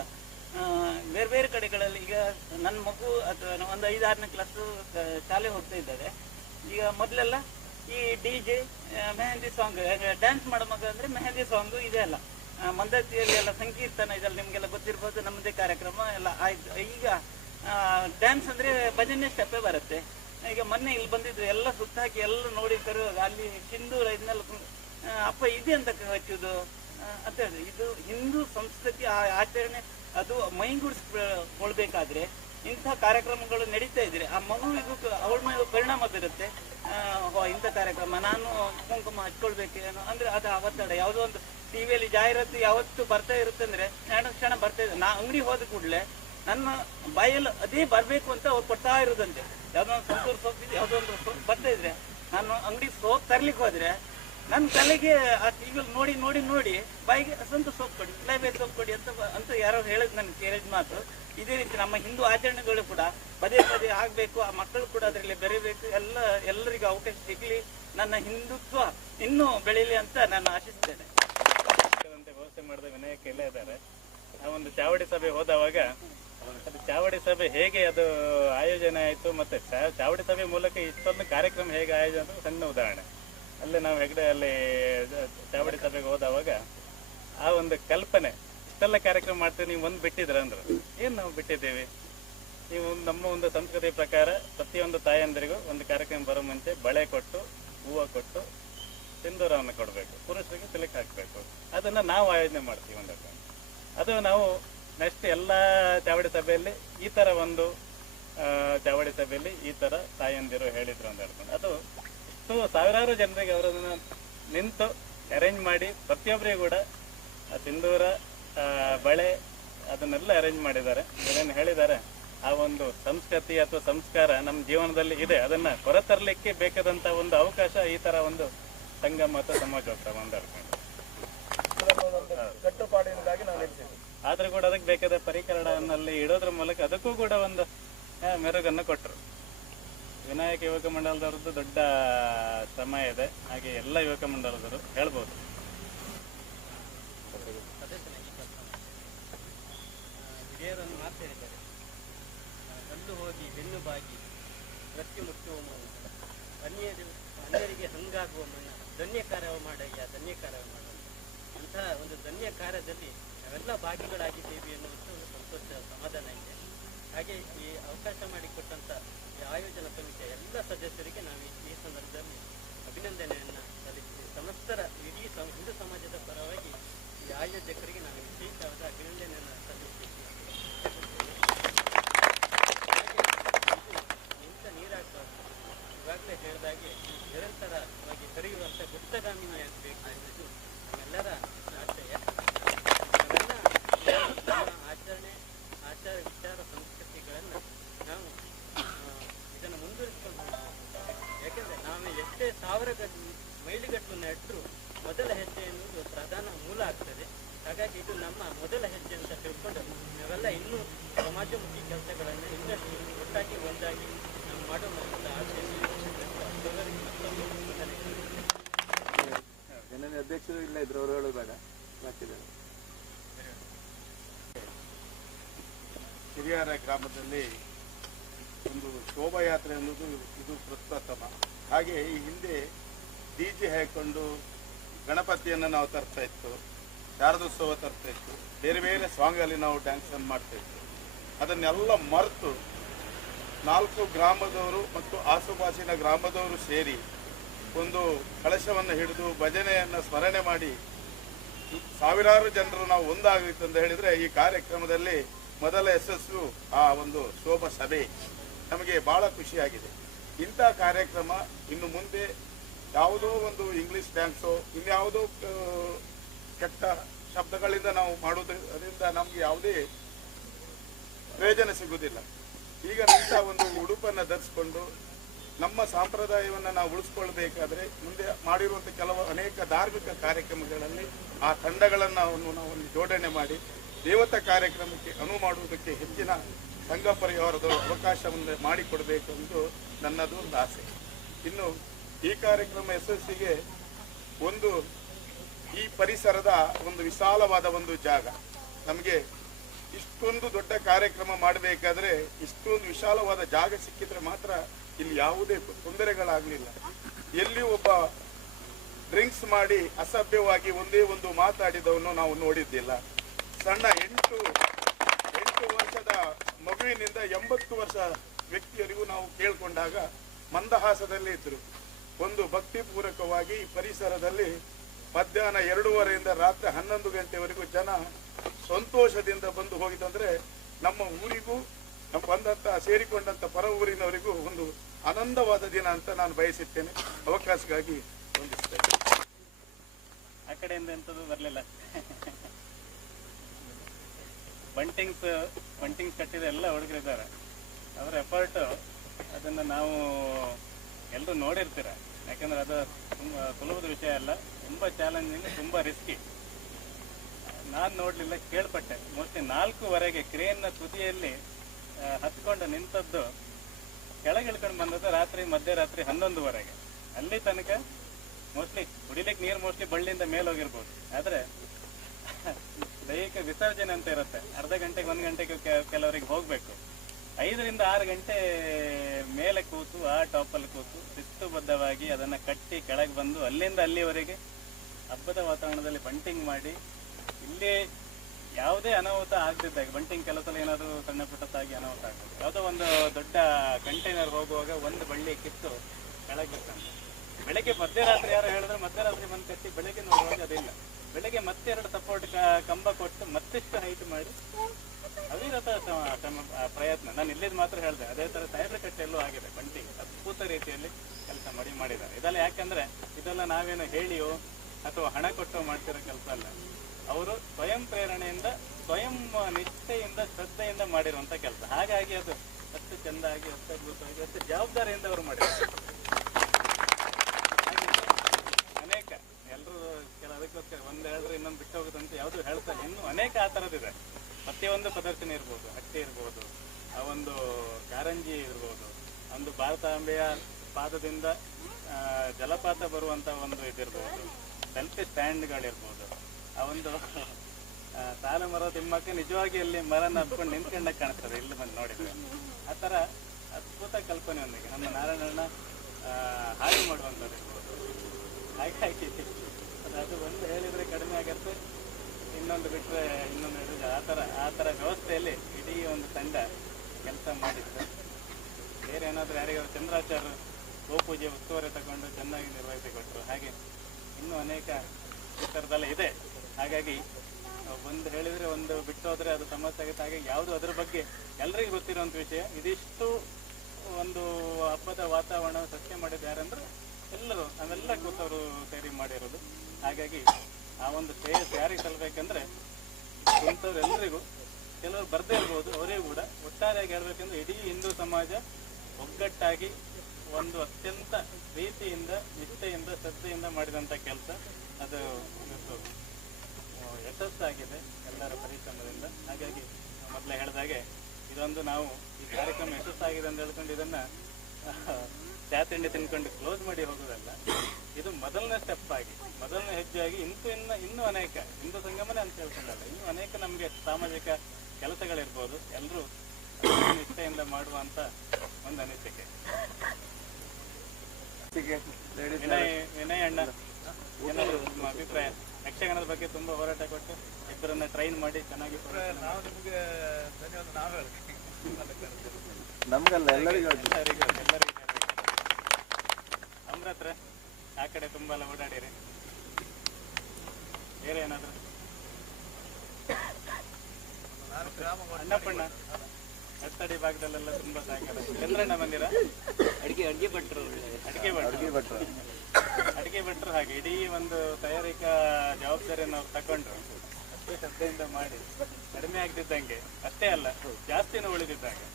ಬೇರೆ ಬೇರೆ ಕಡೆಗಳಲ್ಲಿ ಈಗ ನನ್ನ ಮಗು ಅಥವಾ ಒಂದು 5-6ನೇ ಕ್ಲಾಸು ಶಾಲೆ ಹೋಗ್ತಾ ಇದ್ದಾರೆ. ಈಗ ಮೊದಲೆಲ್ಲ ಈ DJ ಮೆಹಂದಿ ಸಾಂಗ್ ಡ್ಯಾನ್ಸ್ ಮಾಡೋ ಮಗ ಅಂದರೆ ಮೆಹಂದಿ ಸಾಂಗು ಇದೆ ಅಲ್ಲ, ಮಂದತಿಯಲ್ಲಿ ಎಲ್ಲ ಸಂಕೀರ್ತನ ಇದೆಲ್ಲ ನಿಮಗೆಲ್ಲ ಗೊತ್ತಿರ್ಬೋದು, ನಮ್ಮದೇ ಕಾರ್ಯಕ್ರಮ ಎಲ್ಲ ಆಯ್ತು. ಈಗ ಡ್ಯಾನ್ಸ್ ಅಂದರೆ ಭಜನೆ ಸ್ಟೆಪ್ಪೇ ಬರುತ್ತೆ. ಈಗ ಮೊನ್ನೆ ಇಲ್ಲಿ ಬಂದಿದ್ದು ಎಲ್ಲ ಸುತ್ತಾಕಿ ಎಲ್ಲ ನೋಡಿ ಕರುವಾಗ ಅಲ್ಲಿ ಸಿಂಧೂರ ಇದನ್ನೆಲ್ಲ ಅಪ್ಪ ಇದೆ ಅಂತ ಹಚ್ಚುದು ಅಂತ ಹೇಳಿದ್ರೆ, ಇದು ಹಿಂದೂ ಸಂಸ್ಕೃತಿ ಆಚರಣೆ ಅದು ಮೈಗೂಡಿಸ್ಕೊಳ್ಬೇಕಾದ್ರೆ ಇಂಥ ಕಾರ್ಯಕ್ರಮಗಳು ನಡೀತಾ ಇದ್ರೆ ಆ ಮಗುವಿಗೂ ಅವಳ ಮೇಲೆ ಪರಿಣಾಮ ಬೀರುತ್ತೆ. ಇಂಥ ಕಾರ್ಯಕ್ರಮ ನಾನು ಕುಂಕುಮ ಹಚ್ಕೊಳ್ಬೇಕೇನೋ ಅಂದರೆ ಅದು ಒತ್ತಡ. ಯಾವುದೋ ಒಂದು ಟಿವಿಯಲ್ಲಿ ಜಾಹೀರಾತು ಯಾವತ್ತು ಬರ್ತಾ ಇರುತ್ತೆ ಅಂದರೆ ಕ್ಷಣ ಬರ್ತಾ ಇದೆ. ನಾ ಅಂಗಡಿ ಹೋದ ಕೂಡಲೇ ನನ್ನ ಬಾಯಲ್ಲಿ ಅದೇ ಬರಬೇಕು ಅಂತ ಅವ್ರು ಕೊಡ್ತಾ ಇರೋದಂತೆ. ಯಾವುದೋ ಒಂದು ಸಂತೂರು ಸೋಪ್ ಇದೆ, ಯಾವುದೋ ಒಂದು ಸೋಪ್ ಬರ್ತಾ ಇದ್ರೆ ನಾನು ಅಂಗಡಿ ಸೋಪ್ ತರ್ಲಿಕ್ಕೆ ಹೋದ್ರೆ ನನ್ನ ತಲೆಗೆ ಆ ಟಿವಿಯಲ್ಲಿ ನೋಡಿ ನೋಡಿ ನೋಡಿ ಬಾಯಿಗೆ ಸ್ವಂತ ಸೋಪ್ ಕೊಡಿ, ಲೈಬೇ ಸೋಪ್ ಕೊಡಿ ಅಂತ ಯಾರೋ ಹೇಳಿದ್ ನನಗೆ ಕೇಳಿದ ಮಾತು. ಇದೇ ರೀತಿ ನಮ್ಮ ಹಿಂದೂ ಆಚರಣೆಗಳು ಕೂಡ ಪದೇ ಪದೇ ಆಗಬೇಕು, ಆ ಮಕ್ಕಳು ಕೂಡ ಅದರಲ್ಲಿ ಬೆರೆಯಬೇಕು, ಎಲ್ಲರಿಗೂ ಅವಕಾಶ ಸಿಗಲಿ, ನನ್ನ ಹಿಂದುತ್ವ ಇನ್ನೂ ಬೆಳೀಲಿ ಅಂತ ನಾನು ಆಶಿಸ್ತೇನೆ. ವ್ಯವಸ್ಥೆ ಮಾಡಿದ ವಿನಾಯಕ ಎಲ್ಲ ಇದ್ದಾರೆ. ಆ ಒಂದು ಚಾವಡಿ ಸಭೆ ಹೋದವಾಗ ಅದು ಚಾವಡಿ ಸಭೆ ಹೇಗೆ ಅದು ಆಯೋಜನೆ ಆಯಿತು ಮತ್ತೆ ಚಾವಡಿ ಸಭೆ ಮೂಲಕ ಇಷ್ಟೊಂದು ಕಾರ್ಯಕ್ರಮ ಹೇಗೆ ಆಯೋಜನೆ ಅಂತ ಸಣ್ಣ ಉದಾಹರಣೆ. ಅಲ್ಲಿ ನಾವು ಹೆಗ್ಡೆ ಅಲ್ಲಿ ಚಾವಡಿ ಸಭೆಗೆ ಹೋದವಾಗ ಆ ಒಂದು ಕಲ್ಪನೆ, ಇಷ್ಟೆಲ್ಲ ಕಾರ್ಯಕ್ರಮ ಮಾಡ್ತೀವಿ, ನೀವು ಒಂದು ಬಿಟ್ಟಿದ್ರ ಅಂದ್ರು. ಏನು ನಾವು ಬಿಟ್ಟಿದ್ದೇವೆ? ನೀವು ನಮ್ಮ ಒಂದು ಸಂಸ್ಕೃತಿ ಪ್ರಕಾರ ಪ್ರತಿಯೊಂದು ತಾಯಂದರಿಗೂ ಒಂದು ಕಾರ್ಯಕ್ರಮ ಬರೋ ಮುಂಚೆ ಬಳೆ ಕೊಟ್ಟು, ಹೂವು ಕೊಟ್ಟು, ಸಿಂಧೂರವನ್ನು ಕೊಡಬೇಕು, ಪುರುಷರಿಗೆ ತಿಲಕ್ ಹಾಕಬೇಕು. ಅದನ್ನು ನಾವು ಆಯೋಜನೆ ಮಾಡ್ತೀವಿ ಒಂದಕ್ಕೆ. ಅದು ನಾವು ನೆಕ್ಸ್ಟ್ ಎಲ್ಲ ಚಾವಡಿ ಸಭೆಯಲ್ಲಿ ಈ ಥರ ಒಂದು ಚಾವಡಿ ಸಭೆಯಲ್ಲಿ ಈ ಥರ ತಾಯಂದಿರು ಹೇಳಿದ್ರು ಅಂತ ಹೇಳ್ಕೊಂಡು ಅದು ಇಷ್ಟು ಸಾವಿರಾರು ಜನರಿಗೆ ಅವರನ್ನು ನಿಂತು ಅರೇಂಜ್ ಮಾಡಿ ಪ್ರತಿಯೊಬ್ಬರಿಗೂ ಕೂಡ ಸಿಂಧೂರ, ಬಳೆ ಅದನ್ನೆಲ್ಲ ಅರೇಂಜ್ ಮಾಡಿದ್ದಾರೆ. ಇದನ್ನು ಹೇಳಿದ್ದಾರೆ. ಆ ಒಂದು ಸಂಸ್ಕೃತಿ ಅಥವಾ ಸಂಸ್ಕಾರ ನಮ್ಮ ಜೀವನದಲ್ಲಿ ಇದೆ, ಅದನ್ನು ಹೊರತರಲಿಕ್ಕೆ ಬೇಕಾದಂಥ ಒಂದು ಅವಕಾಶ ಈ ಥರ ಒಂದು ಸಂಗಮ ಅಥವಾ ಸಮಾಜೋತ್ಸವ ಅಂತ ಹೇಳ್ಕೊಂಡು ಕಟ್ಟುಪಾಡಿನಿಂದಾಗಿ ನಾವು ನಿಲ್ಲಿಸಿದ್ವಿ. ಆದ್ರೂ ಕೂಡ ಅದಕ್ಕೆ ಬೇಕಾದ ಪರಿಕರಣದಲ್ಲಿ ಇಡೋದ್ರ ಮೂಲಕ ಅದಕ್ಕೂ ಕೂಡ ಒಂದು ಮೆರುಗನ್ನು ಕೊಟ್ಟರು. ವಿನಾಯಕ ಯುವಕ ಮಂಡಲದವ್ರದ್ದು ದೊಡ್ಡ ಶ್ರಮ ಇದೆ. ಹಾಗೆ ಎಲ್ಲ ಯುವಕ ಮಂಡಲದವರು ಹೇಳ್ಬೋದು. ಹಿರಿಯರನ್ನು ಮಾತಾಡಿದ್ದಾರೆ. ಕಲ್ಲು ಹೋಗಿ ಬೆನ್ನು ಬಾಗಿ ಗಟ್ಟಿ ಮುಟ್ಟುವ ಮೌನ, ಅನ್ಯರಿಗೆ ಹಂಗಾಗುವ ಮನ, ಧನ್ಯಕಾರ್ಯವ ಮಾಡಯ್ಯ ಧನ್ಯಕಾರ್ಯವ ಮಾಡ. ಅಂತಹ ಒಂದು ಧನ್ಯ ಕಾರ್ಯದಲ್ಲಿ ನಾವೆಲ್ಲ ಭಾಗಿಗಳಾಗಿದ್ದೇವೆ ಎನ್ನುವಂಥ ಒಂದು ಸಂತೋಷ, ಸಮಾಧಾನ ಇದೆ. ಹಾಗೆ ಈ ಅವಕಾಶ ಮಾಡಿಕೊಟ್ಟಂಥ ಈ ಆಯೋಜನಾ ಸಮಿತಿಯ ಎಲ್ಲ ಸದಸ್ಯರಿಗೆ ನಾವು ಈ ಸಂದರ್ಭದಲ್ಲಿ ಅಭಿನಂದನೆಯನ್ನು ಸಲ್ಲಿಸ್ತೀವಿ. ಸಮಸ್ತರ ಇಡೀ ಹಿಂದೂ ಸಮಾಜದ ಪರವಾಗಿ ಈ ಆಯೋಜಕರಿಗೆ ನಾವು ವಿಶೇಷವಾದ ಅಭಿನಂದನೆಯನ್ನು ಸಲ್ಲಿಸ್ತೀವಿ. ನಿಂತ ನೀರಾಗಬಾರ್ದು, ಇವಾಗಲೇ ಹೇಳಿದಾಗೆ ನಿರಂತರವಾಗಿ ಹರಿಯುವಂಥ ಗುಪ್ತಗಾಮಿನಿ ಆಗಬೇಕು ಅನ್ನೋದು ನಮ್ಮೆಲ್ಲರ ಆಶಯ. ನಾವೆಲ್ಲ ನಮ್ಮ ಆಚಾರ ವಿಚಾರ ಸಂಸ್ಕೃತಿಗಳನ್ನು ನಾವು ಇದನ್ನು ಮುಂದುವರಿಸಿಕೊಂಡು, ಯಾಕೆಂದರೆ ನಾವು ಎಷ್ಟೇ ಮೈಲಿಗಟ್ಟು ನೆಟ್ಟರೂ ಮೊದಲ ಹೆಜ್ಜೆ ಎನ್ನುವುದು ಪ್ರಧಾನ ಮೂಲ ಆಗ್ತದೆ. ಹಾಗಾಗಿ ಇದು ನಮ್ಮ ಮೊದಲ ಹೆಜ್ಜೆ ಅಂತ ತಿಳ್ಕೊಂಡು ನಾವೆಲ್ಲ ಇನ್ನೂ ಸಮಾಜಮುಖಿ ಕೆಲಸಗಳನ್ನು ಇನ್ನಷ್ಟು ಒಟ್ಟಾಗಿ ಒಂದಾಗಿ ನಾವು ಮಾಡೋಣ ಅಂತ ಜನನಿ ಅಧ್ಯಕ್ಷರು ಇಲ್ಲ ಇದ್ರು, ಅವರು ಹೇಳೋದು ಬೇಡ. ಹಿರಿಯರ ಗ್ರಾಮದಲ್ಲಿ ಒಂದು ಶೋಭಾಯಾತ್ರೆ ಅನ್ನೋದು ಇದು ಪ್ರಪ್ರಥಮ. ಹಾಗೆ ಈ ಹಿಂದೆ ಡಿಜೆ ಹಾಕೊಂಡು ಗಣಪತಿಯನ್ನು ನಾವು ತರ್ತಾ ಇತ್ತು, ಶಾರದೋತ್ಸವ ತರ್ತಾ ಇತ್ತು, ಬೇರೆ ಬೇರೆ ಸಾಂಗಲ್ಲಿ ನಾವು ಡ್ಯಾನ್ಸನ್ನು ಮಾಡ್ತಾ ಇತ್ತು. ಅದನ್ನೆಲ್ಲ ಮರೆತು 4 ಗ್ರಾಮದವರು ಮತ್ತು ಆಸುಪಾಸಿನ ಗ್ರಾಮದವರು ಸೇರಿ ಒಂದು ಕಳಶವನ್ನು ಹಿಡಿದು ಭಜನೆಯನ್ನು ಸ್ಮರಣೆ ಮಾಡಿ ಸಾವಿರಾರು ಜನರು ನಾವು ಒಂದಾಗಬೇಕು ಅಂತ ಹೇಳಿದರೆ ಈ ಕಾರ್ಯಕ್ರಮದಲ್ಲಿ ಮೊದಲ ಯಶಸ್ಸು ಆ ಒಂದು ಶೋಭಾ ಸಭೆ. ನಮಗೆ ಭಾಳ ಖುಷಿಯಾಗಿದೆ. ಇಂಥ ಕಾರ್ಯಕ್ರಮ ಇನ್ನು ಮುಂದೆ ಯಾವುದೋ ಒಂದು ಇಂಗ್ಲೀಷ್ ಡ್ಯಾನ್ಸೋ ಇನ್ಯಾವುದೋ ಕೆಟ್ಟ ಶಬ್ದಗಳಿಂದ ನಾವು ಮಾಡೋದ್ರಿಂದ ನಮಗೆ ಯಾವುದೇ ಪ್ರಯೋಜನ ಸಿಗುವುದಿಲ್ಲ. ಈಗ ಇಂಥ ಒಂದು ಉಡುಪನ್ನು ಧರಿಸ್ಕೊಂಡು ನಮ್ಮ ಸಂಪ್ರದಾಯವನ್ನು ನಾವು ಉಳಿಸ್ಕೊಳ್ಬೇಕಾದ್ರೆ ಮುಂದೆ ಮಾಡಿರುವಂಥ ಕೆಲವು ಅನೇಕ ಧಾರ್ಮಿಕ ಕಾರ್ಯಕ್ರಮಗಳಲ್ಲಿ ಆ ತಂಡಗಳನ್ನು ನಾವು ಜೋಡಣೆ ಮಾಡಿ ದೇವತಾ ಕಾರ್ಯಕ್ರಮಕ್ಕೆ ಅನುವು ಮಾಡುವುದಕ್ಕೆ ಹೆಚ್ಚಿನ ಸಂಘ ಪರಿವಾರದವರು ಅವಕಾಶವನ್ನು ಮಾಡಿಕೊಡಬೇಕು ಎಂದು ನನ್ನದು ಒಂದು ಆಸೆ. ಇನ್ನು ಈ ಕಾರ್ಯಕ್ರಮ ಯಶಸ್ಸಿಗೆ ಈ ಪರಿಸರದ ಒಂದು ವಿಶಾಲವಾದ ಒಂದು ಜಾಗ, ನಮಗೆ ಇಷ್ಟೊಂದು ದೊಡ್ಡ ಕಾರ್ಯಕ್ರಮ ಮಾಡಬೇಕಾದ್ರೆ ಇಷ್ಟೊಂದು ವಿಶಾಲವಾದ ಜಾಗ ಸಿಕ್ಕಿದ್ರೆ ಮಾತ್ರ ಇಲ್ಲಿ ಯಾವುದೇ ತೊಂದರೆಗಳಾಗಲಿಲ್ಲ. ಎಲ್ಲಿ ಒಬ್ಬ ಡ್ರಿಂಕ್ಸ್ ಮಾಡಿ ಅಸಭ್ಯವಾಗಿ ಒಂದೇ ಒಂದು ಮಾತಾಡಿದವನ್ನು ನಾವು ನೋಡಿದ್ದಿಲ್ಲ. ಸಣ್ಣ 8 ವರ್ಷದ ಮಗುವಿನಿಂದ 80 ವರ್ಷ ವ್ಯಕ್ತಿಯರಿಗೂ ನಾವು ಕೇಳಿಕೊಂಡಾಗ ಮಂದಹಾಸದಲ್ಲೇ ಇದ್ರು. ಒಂದು ಭಕ್ತಿಪೂರ್ವಕವಾಗಿ ಪರಿಸರದಲ್ಲಿ ಮಧ್ಯಾಹ್ನ 2:30ಯಿಂದ ರಾತ್ರಿ 11 ಗಂಟೆವರೆಗೂ ಜನ ಸಂತೋಷದಿಂದ ಬಂದು ಹೋಗಿದಂದ್ರೆ ನಮ್ಮ ಊರಿಗೂ ನಮ್ಮ ಬಂದಂತ ಸೇರಿಕೊಂಡಂತ ಪರ ಊರಿನವರಿಗೂ ಒಂದು ಆನಂದವಾದ ದಿನ ಅಂತ ನಾನು ಬಯಸುತ್ತೇನೆ. ಅವಕಾಶಕ್ಕಾಗಿ ವಂದಿಸ್ತೇನೆ. ಆ ಕಡೆಯಿಂದ ಎಂಥದ್ದು ಬರಲಿಲ್ಲ. ಬಂಟಿಂಗ್ಸ್ ಕಟ್ಟಿದ ಎಲ್ಲ ಹುಡುಗರಿದ್ದಾರೆ. ಅವರ ಎಫರ್ಟು ಅದನ್ನು ನಾವು ಎಲ್ಲರೂ ನೋಡಿರ್ತೀರ. ಯಾಕಂದರೆ ಅದು ತುಂಬ ಸುಲಭದ ವಿಷಯ ಅಲ್ಲ, ತುಂಬ ಚಾಲೆಂಜಿಂಗ್, ತುಂಬ ರಿಸ್ಕಿ. ನಾನು ನೋಡ್ಲಿಲ್ಲ, ಕೇಳ್ಪಟ್ಟೆ. ಮೋಸ್ಟ್ಲಿ 4:15 ಕ್ರೇನ್ನ ತುದಿಯಲ್ಲಿ ಹತ್ಕೊಂಡು ನಿಂತದ್ದು, ಕೆಳಗೆ ಇಳ್ಕೊಂಡು ಬಂದದ್ದು ರಾತ್ರಿ ಮಧ್ಯರಾತ್ರಿ 11:15. ಅಲ್ಲಿ ತನಕ ಮೋಸ್ಟ್ಲಿ ಕುಡಿಲಿಕ್ಕೆ ನೀರು ಮೋಸ್ಟ್ಲಿ ಬಳ್ಳಿಯಿಂದ ಮೇಲೆ ಹೋಗಿರ್ಬೋದು. ಆದ್ರೆ ದೈಹಿಕ ವಿಸರ್ಜನೆ ಅಂತ ಇರುತ್ತೆ, ಅರ್ಧ ಗಂಟೆಗೆ 1 ಗಂಟೆಗೆ ಕೆಲವರಿಗೆ ಹೋಗ್ಬೇಕು. 5 ರಿಂದ 6 ಗಂಟೆ ಮೇಲೆ ಕೂತು ಆ ಟಾಪಲ್ಲಿ ಕೂತು ಶಿಸ್ತುಬದ್ಧವಾಗಿ ಅದನ್ನ ಕಟ್ಟಿ ಕೆಳಗೆ ಬಂದು ಅಲ್ಲಿಂದ ಅಲ್ಲಿವರೆಗೆ ಹಬ್ಬದ ವಾತಾವರಣದಲ್ಲಿ ಬಂಟಿಂಗ್ ಮಾಡಿ, ಇಲ್ಲಿ ಯಾವುದೇ ಅನಾಹುತ ಆಗದಿದ್ದಾಗ, ಬಂಟಿಂಗ್ ಕೆಲಸದಲ್ಲಿ ಏನಾದರೂ ಸಣ್ಣ ಪುಟ್ಟದಾಗಿ ಅನಾಹುತ ಆಗ್ಬೋದು. ಯಾವುದೋ ಒಂದು ದೊಡ್ಡ ಕಂಟೈನರ್ ಹೋಗುವಾಗ ಒಂದು ಬಳ್ಳಿ ಕಿತ್ತು ಕೆಳಗೆ ಬಿಡ್ತಾನೆ. ಬೆಳಗ್ಗೆ ಮಧ್ಯರಾತ್ರಿ ಯಾರು ಹೇಳಿದ್ರೆ ಮಧ್ಯರಾತ್ರಿ ಬಂದು ಕಟ್ಟಿ ಬೆಳಗ್ಗೆ ನೋಡುವಾಗ ಅದಿಲ್ಲ. ಬೆಳಗ್ಗೆ ಮತ್ತೆ 2 ಸಪೋರ್ಟ್ ಕಂಬ ಕೊಟ್ಟು ಮತ್ತಿಷ್ಟು ಹೈಟ್ ಮಾಡಿ ಅವಿರತ ಪ್ರಯತ್ನ. ನಾನು ಇಲ್ಲಿದ್ದು ಮಾತ್ರ ಹೇಳಿದೆ. ಅದೇ ಥರ ಸಾಯಬ್ರಕಟ್ಟೆಯಲ್ಲೂ ಆಗಿದೆ, ಬಂಟಿಂಗ್ ಅದ್ಭುತ ರೀತಿಯಲ್ಲಿ ಕೆಲಸ ಮಾಡಿದ್ದಾರೆ. ಇದೆಲ್ಲ ಯಾಕಂದ್ರೆ ಇದೆಲ್ಲ ನಾವೇನು ಹೇಳಿಯೋ ಅಥವಾ ಹಣ ಕೊಟ್ಟೋ ಮಾಡ್ತಿರೋ ಕೆಲಸ ಅಲ್ಲ. ಅವರು ಸ್ವಯಂ ಪ್ರೇರಣೆಯಿಂದ, ಸ್ವಯಂ ನಿಷ್ಠೆಯಿಂದ, ಶ್ರದ್ಧೆಯಿಂದ ಮಾಡಿರುವಂತ ಕೆಲಸ. ಹಾಗಾಗಿ ಅದು ಅಷ್ಟು ಚೆಂದಾಗಿ, ಅಷ್ಟು ಅದ್ಭುತವಾಗಿ, ಅಷ್ಟು ಜವಾಬ್ದಾರಿಯಿಂದ ಅವರು ಮಾಡಿದ್ದಾರೆ. ಅನೇಕ ಎಲ್ಲರೂ ಅದಕ್ಕೋಸ್ಕರ ಒಂದು ಹೇಳಿದ್ರೆ ಇನ್ನೊಂದು ಬಿಟ್ಟು ಹೋಗುದಂತ ಯಾವುದು ಹೇಳ್ತಾರೆ. ಇನ್ನು ಅನೇಕ ಆ ಥರದಿದೆ. ಪ್ರತಿಯೊಂದು ಪ್ರದರ್ಶನ ಇರ್ಬೋದು, ಹಟ್ಟಿ ಇರ್ಬೋದು, ಆ ಒಂದು ಕಾರಂಜಿ ಇರ್ಬೋದು, ಒಂದು ಭಾರತಾಂಬೆಯ ಪಾದದಿಂದ ಜಲಪಾತ ಬರುವಂತ ಒಂದು ಇದಿರ್ಬೋದು, ಸೆಲ್ಫಿ ಸ್ಟ್ಯಾಂಡ್ಗಳಿರ್ಬೋದು, ಆ ಒಂದು ಸಾಲು ಮರ ತಿಮ್ಮಕ್ಕೆ ನಿಜವಾಗಿ ಅಲ್ಲಿ ಮರನ ಹತ್ಕೊಂಡು ನಿಂತ್ಕೊಂಡಾಗ ಕಾಣಿಸ್ತದೆ ಇಲ್ಲಿ ಬಂದು ನೋಡಿದ್ರೆ. ಆ ಥರ ಅದ್ಭುತ ಕಲ್ಪನೆಯೊಂದಿಗೆ ನಮ್ಮ ನಾರಾಯಣನ ಹಾಗೆ ಮಾಡುವಂಥದ್ದು ಇರ್ಬೋದು. ಹಾಗಾಗಿ ಅದು ಒಂದು ಹೇಳಿದ್ರೆ ಕಡಿಮೆ ಆಗತ್ತೆ, ಇನ್ನೊಂದು ಬಿಟ್ಟರೆ ಇನ್ನೊಂದು ಹೇಳಿದ್ರೆ ಆ ಥರ ವ್ಯವಸ್ಥೆಯಲ್ಲಿ ಇಡೀ ಒಂದು ತಂಡ ಕೆಲಸ ಮಾಡಿದ್ರು. ಬೇರೆ ಏನಾದರೂ ಯಾರಿಗಾದ್ರು ಚಂದ್ರಾಚಾರ್ಯ ಗೋಪೂಜೆ ಉಸ್ತುವಾರಿ ತಗೊಂಡು ಚೆನ್ನಾಗಿ ನಿರ್ವಹಿಸಿಕೊಟ್ರು. ಹಾಗೆ ಇನ್ನೂ ಅನೇಕ ಈ ಥರದೆಲ್ಲ ಇದೆ. ಹಾಗಾಗಿ ಒಂದು ಹೇಳಿದ್ರೆ ಒಂದು ಬಿಟ್ಟು ಹೋದ್ರೆ ಅದು ಸಮಸ್ಯೆ ಆಗುತ್ತೆ. ಹಾಗೆ ಯಾವುದು ಅದ್ರ ಬಗ್ಗೆ ಎಲ್ರಿಗೂ ಗೊತ್ತಿರುವಂಥ ವಿಷಯ. ಇದಿಷ್ಟು ಒಂದು ಹಬ್ಬದ ವಾತಾವರಣ ಸೃಷ್ಟಿ ಮಾಡಿದ್ದು ಯಾರಂದ್ರೆ ಎಲ್ಲರೂ, ನಾವೆಲ್ಲ ಕೂತವರು ಸೇರಿ ಮಾಡಿರೋದು. ಹಾಗಾಗಿ ಆ ಒಂದು ಶ್ರೇಯಸ್ ಯಾರಿಗೆ ಸಲ್ಲಬೇಕಂದ್ರೆ ಕುಂತವ್ರು ಎಲ್ರಿಗೂ, ಕೆಲವರು ಬರ್ದೇ ಇರ್ಬೋದು, ಅವರಿಗೂ ಕೂಡ ಒಟ್ಟಾರೆಯಾಗಿ ಹೇಳ್ಬೇಕಂದ್ರೆ ಇಡೀ ಹಿಂದೂ ಸಮಾಜ ಒಗ್ಗಟ್ಟಾಗಿ ಒಂದು ಅತ್ಯಂತ ಪ್ರೀತಿಯಿಂದ, ನಿಷ್ಠೆಯಿಂದ, ಶ್ರದ್ಧೆಯಿಂದ ಮಾಡಿದಂಥ ಕೆಲಸ ಅದು ಇವತ್ತು ಯಶಸ್ಸಾಗಿದೆ ಎಲ್ಲರ ಪರಿಶ್ರಮದಿಂದ. ಹಾಗಾಗಿ ಮೊದಲೇ ಹೇಳಿದಾಗೆ ಇದೊಂದು ನಾವು ಈ ಕಾರ್ಯಕ್ರಮ ಯಶಸ್ಸಾಗಿದೆ ಅಂತ ಹೇಳ್ಕೊಂಡು ಇದನ್ನ ಚಾ ತಿಂಡಿ ತಿನ್ಕೊಂಡು ಕ್ಲೋಸ್ ಮಾಡಿ ಹೋಗೋದಲ್ಲ. ಇದು ಮೊದಲನೇ ಸ್ಟೆಪ್ ಆಗಿ, ಮೊದಲನೇ ಹೆಜ್ಜೆಯಾಗಿ ಇನ್ನೂ ಅನೇಕ ಹಿಂದೂ ಸಂಗಮನೇ ಅಂತ ಹೇಳ್ಕೊಂಡಲ್ಲ, ಇನ್ನೂ ಅನೇಕ ನಮಗೆ ಸಾಮಾಜಿಕ ಕೆಲಸಗಳಿರ್ಬೋದು, ಎಲ್ಲರೂ ನಿಷ್ಠೆಯಿಂದ ಮಾಡುವಂತ ಒಂದು ಅನಿಸಿಕೆ. ವಿನಯ್ ಅಣ್ಣ, ಏನಾದ್ರು ನಿಮ್ಮ ಅಭಿಪ್ರಾಯ? ಯಕ್ಷಗಾನದ ಬಗ್ಗೆ ತುಂಬಾ ಹೋರಾಟ ಕೊಟ್ಟು ಇಬ್ಬರನ್ನ ಟ್ರೈನ್ ಮಾಡಿ ಚೆನ್ನಾಗಿ. ನಾವು ನಿಮಗೆ ಧನ್ಯವಾದ ನಾವು ಹೇಳ್ತೀವಿ, ನಮ್ಗಲ್ಲ ಎಲ್ಲರಿಗೂ. ಅಮೃತ್ರ ಆ ಕಡೆ ತುಂಬಾ ಎಲ್ಲ ಓಡಾಡಿರಿ. ಬೇರೆ ಏನಾದ್ರು? ಅನ್ನಪ್ಪಣ್ಣ ಎತ್ತಡಿ ಭಾಗದಲ್ಲೆಲ್ಲ ತುಂಬಾ ಸಾಯಂಕಾಲ. ಚಂದ್ರಣ್ಣ ಬಂದಿರ? ಅಡಿಗೆ ಭಟ್ರು ಹಾಗೆ ಇಡೀ ಒಂದು ತಯಾರಿಕಾ ಜವಾಬ್ದಾರಿಯನ್ನು ನಾವು ತಗೊಂಡ್ರು. ಅಷ್ಟೇ ಶ್ರದ್ಧೆಯಿಂದ ಮಾಡಿ ಕಡಿಮೆ ಆಗ್ತಿದ್ದಂಗೆ, ಅಷ್ಟೇ ಅಲ್ಲ ಜಾಸ್ತಿನೂ ಉಳಿದಿದ್ದಂಗೆ,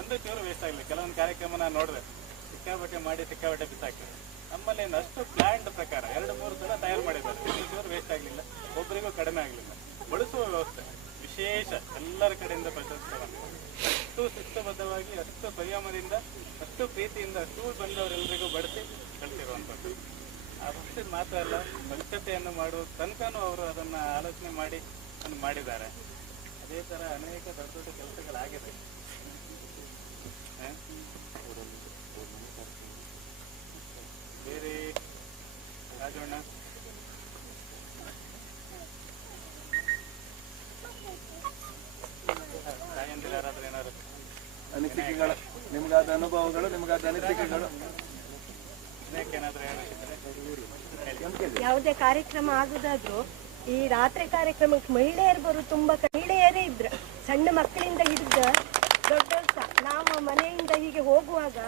ಒಂದು ಚೂರು ವೇಸ್ಟ್ ಆಗಲಿ. ಕೆಲವೊಂದು ಕಾರ್ಯಕ್ರಮ ನಾನು ನೋಡಿದೆ, ಸಿಕ್ಕಾಬಟ್ಟೆ ಮಾಡಿ ಸಿಕ್ಕಾಬಟ್ಟೆ ಬಿಸಾಕ್ತಾರೆ. ನಮ್ಮಲ್ಲಿ ಅಷ್ಟು ಪ್ಲಾನ್ಡ್ ಪ್ರಕಾರ 2-3 ಸಲ ತಯಾರು ಮಾಡಿದ್ದಾರೆ. ಒಂದು ಚೂರು ವೇಸ್ಟ್ ಆಗಲಿಲ್ಲ, ಒಬ್ಬರಿಗೂ ಕಡಿಮೆ ಆಗಲಿಲ್ಲ. ಬಳಸುವ ವ್ಯವಸ್ಥೆ ವಿಶೇಷ, ಎಲ್ಲರ ಕಡೆಯಿಂದ ಪ್ರಶಸ್ತಿ ಬಂದಿದೆ. ಅಷ್ಟು ಶಿಸ್ತುಬದ್ಧವಾಗಿ, ಅಷ್ಟು ಸಂಯಮದಿಂದ, ಅಷ್ಟು ಪ್ರೀತಿಯಿಂದ, ಅಷ್ಟು ಬಂದವರೆಲ್ಲರಿಗೂ ಬಡಿಸಿ ಕಳಿಸಿರುವಂಥದ್ದು. ಅಷ್ಟು ಮಾತ್ರ ಅಲ್ಲ, ಸ್ವಚ್ಛತೆಯನ್ನು ಮಾಡುವ ತನಕನೂ ಅವರು ಅದನ್ನು ಆಲೋಚನೆ ಮಾಡಿ ಮಾಡಿದ್ದಾರೆ. ಅದೇ ಥರ ಅನೇಕ ದೊಡ್ಡ ದೊಡ್ಡ ಕೆಲಸಗಳಾಗಿದೆ. ಬೇರೆ ರಾಜಣ್ಣ ತಾಯಂದಿರ ಯಾರಾದ್ರೂ ಏನಾದ್ರು ಅನಿಸಿಕೆಗಳು, ನಿಮ್ಗಾದ ಅನುಭವಗಳು, ನಿಮ್ಗಾದ ಅನಿಸಿಕೆಗಳು ಏನಾದ್ರು ಹೇಳಿದ್ರೆ ಯಾವುದೇ ಕಾರ್ಯಕ್ರಮ ಆಗುದಾದ್ರೂ ಈ ರಾತ್ರಿ ಕಾರ್ಯಕ್ರಮಕ್ಕೆ ಮಹಿಳೆಯರು ಬರೋದು ತುಂಬಾ ಮಹಿಳೆಯರೇ ಇದ್ರು. ಸಣ್ಣ ಮಕ್ಕಳಿಂದ ಹಿಡಿದು ದೊಡ್ಡವರು ಸಹ. ನಾವು ಮನೆಯಿಂದ ಹೀಗೆ ಹೋಗುವಾಗ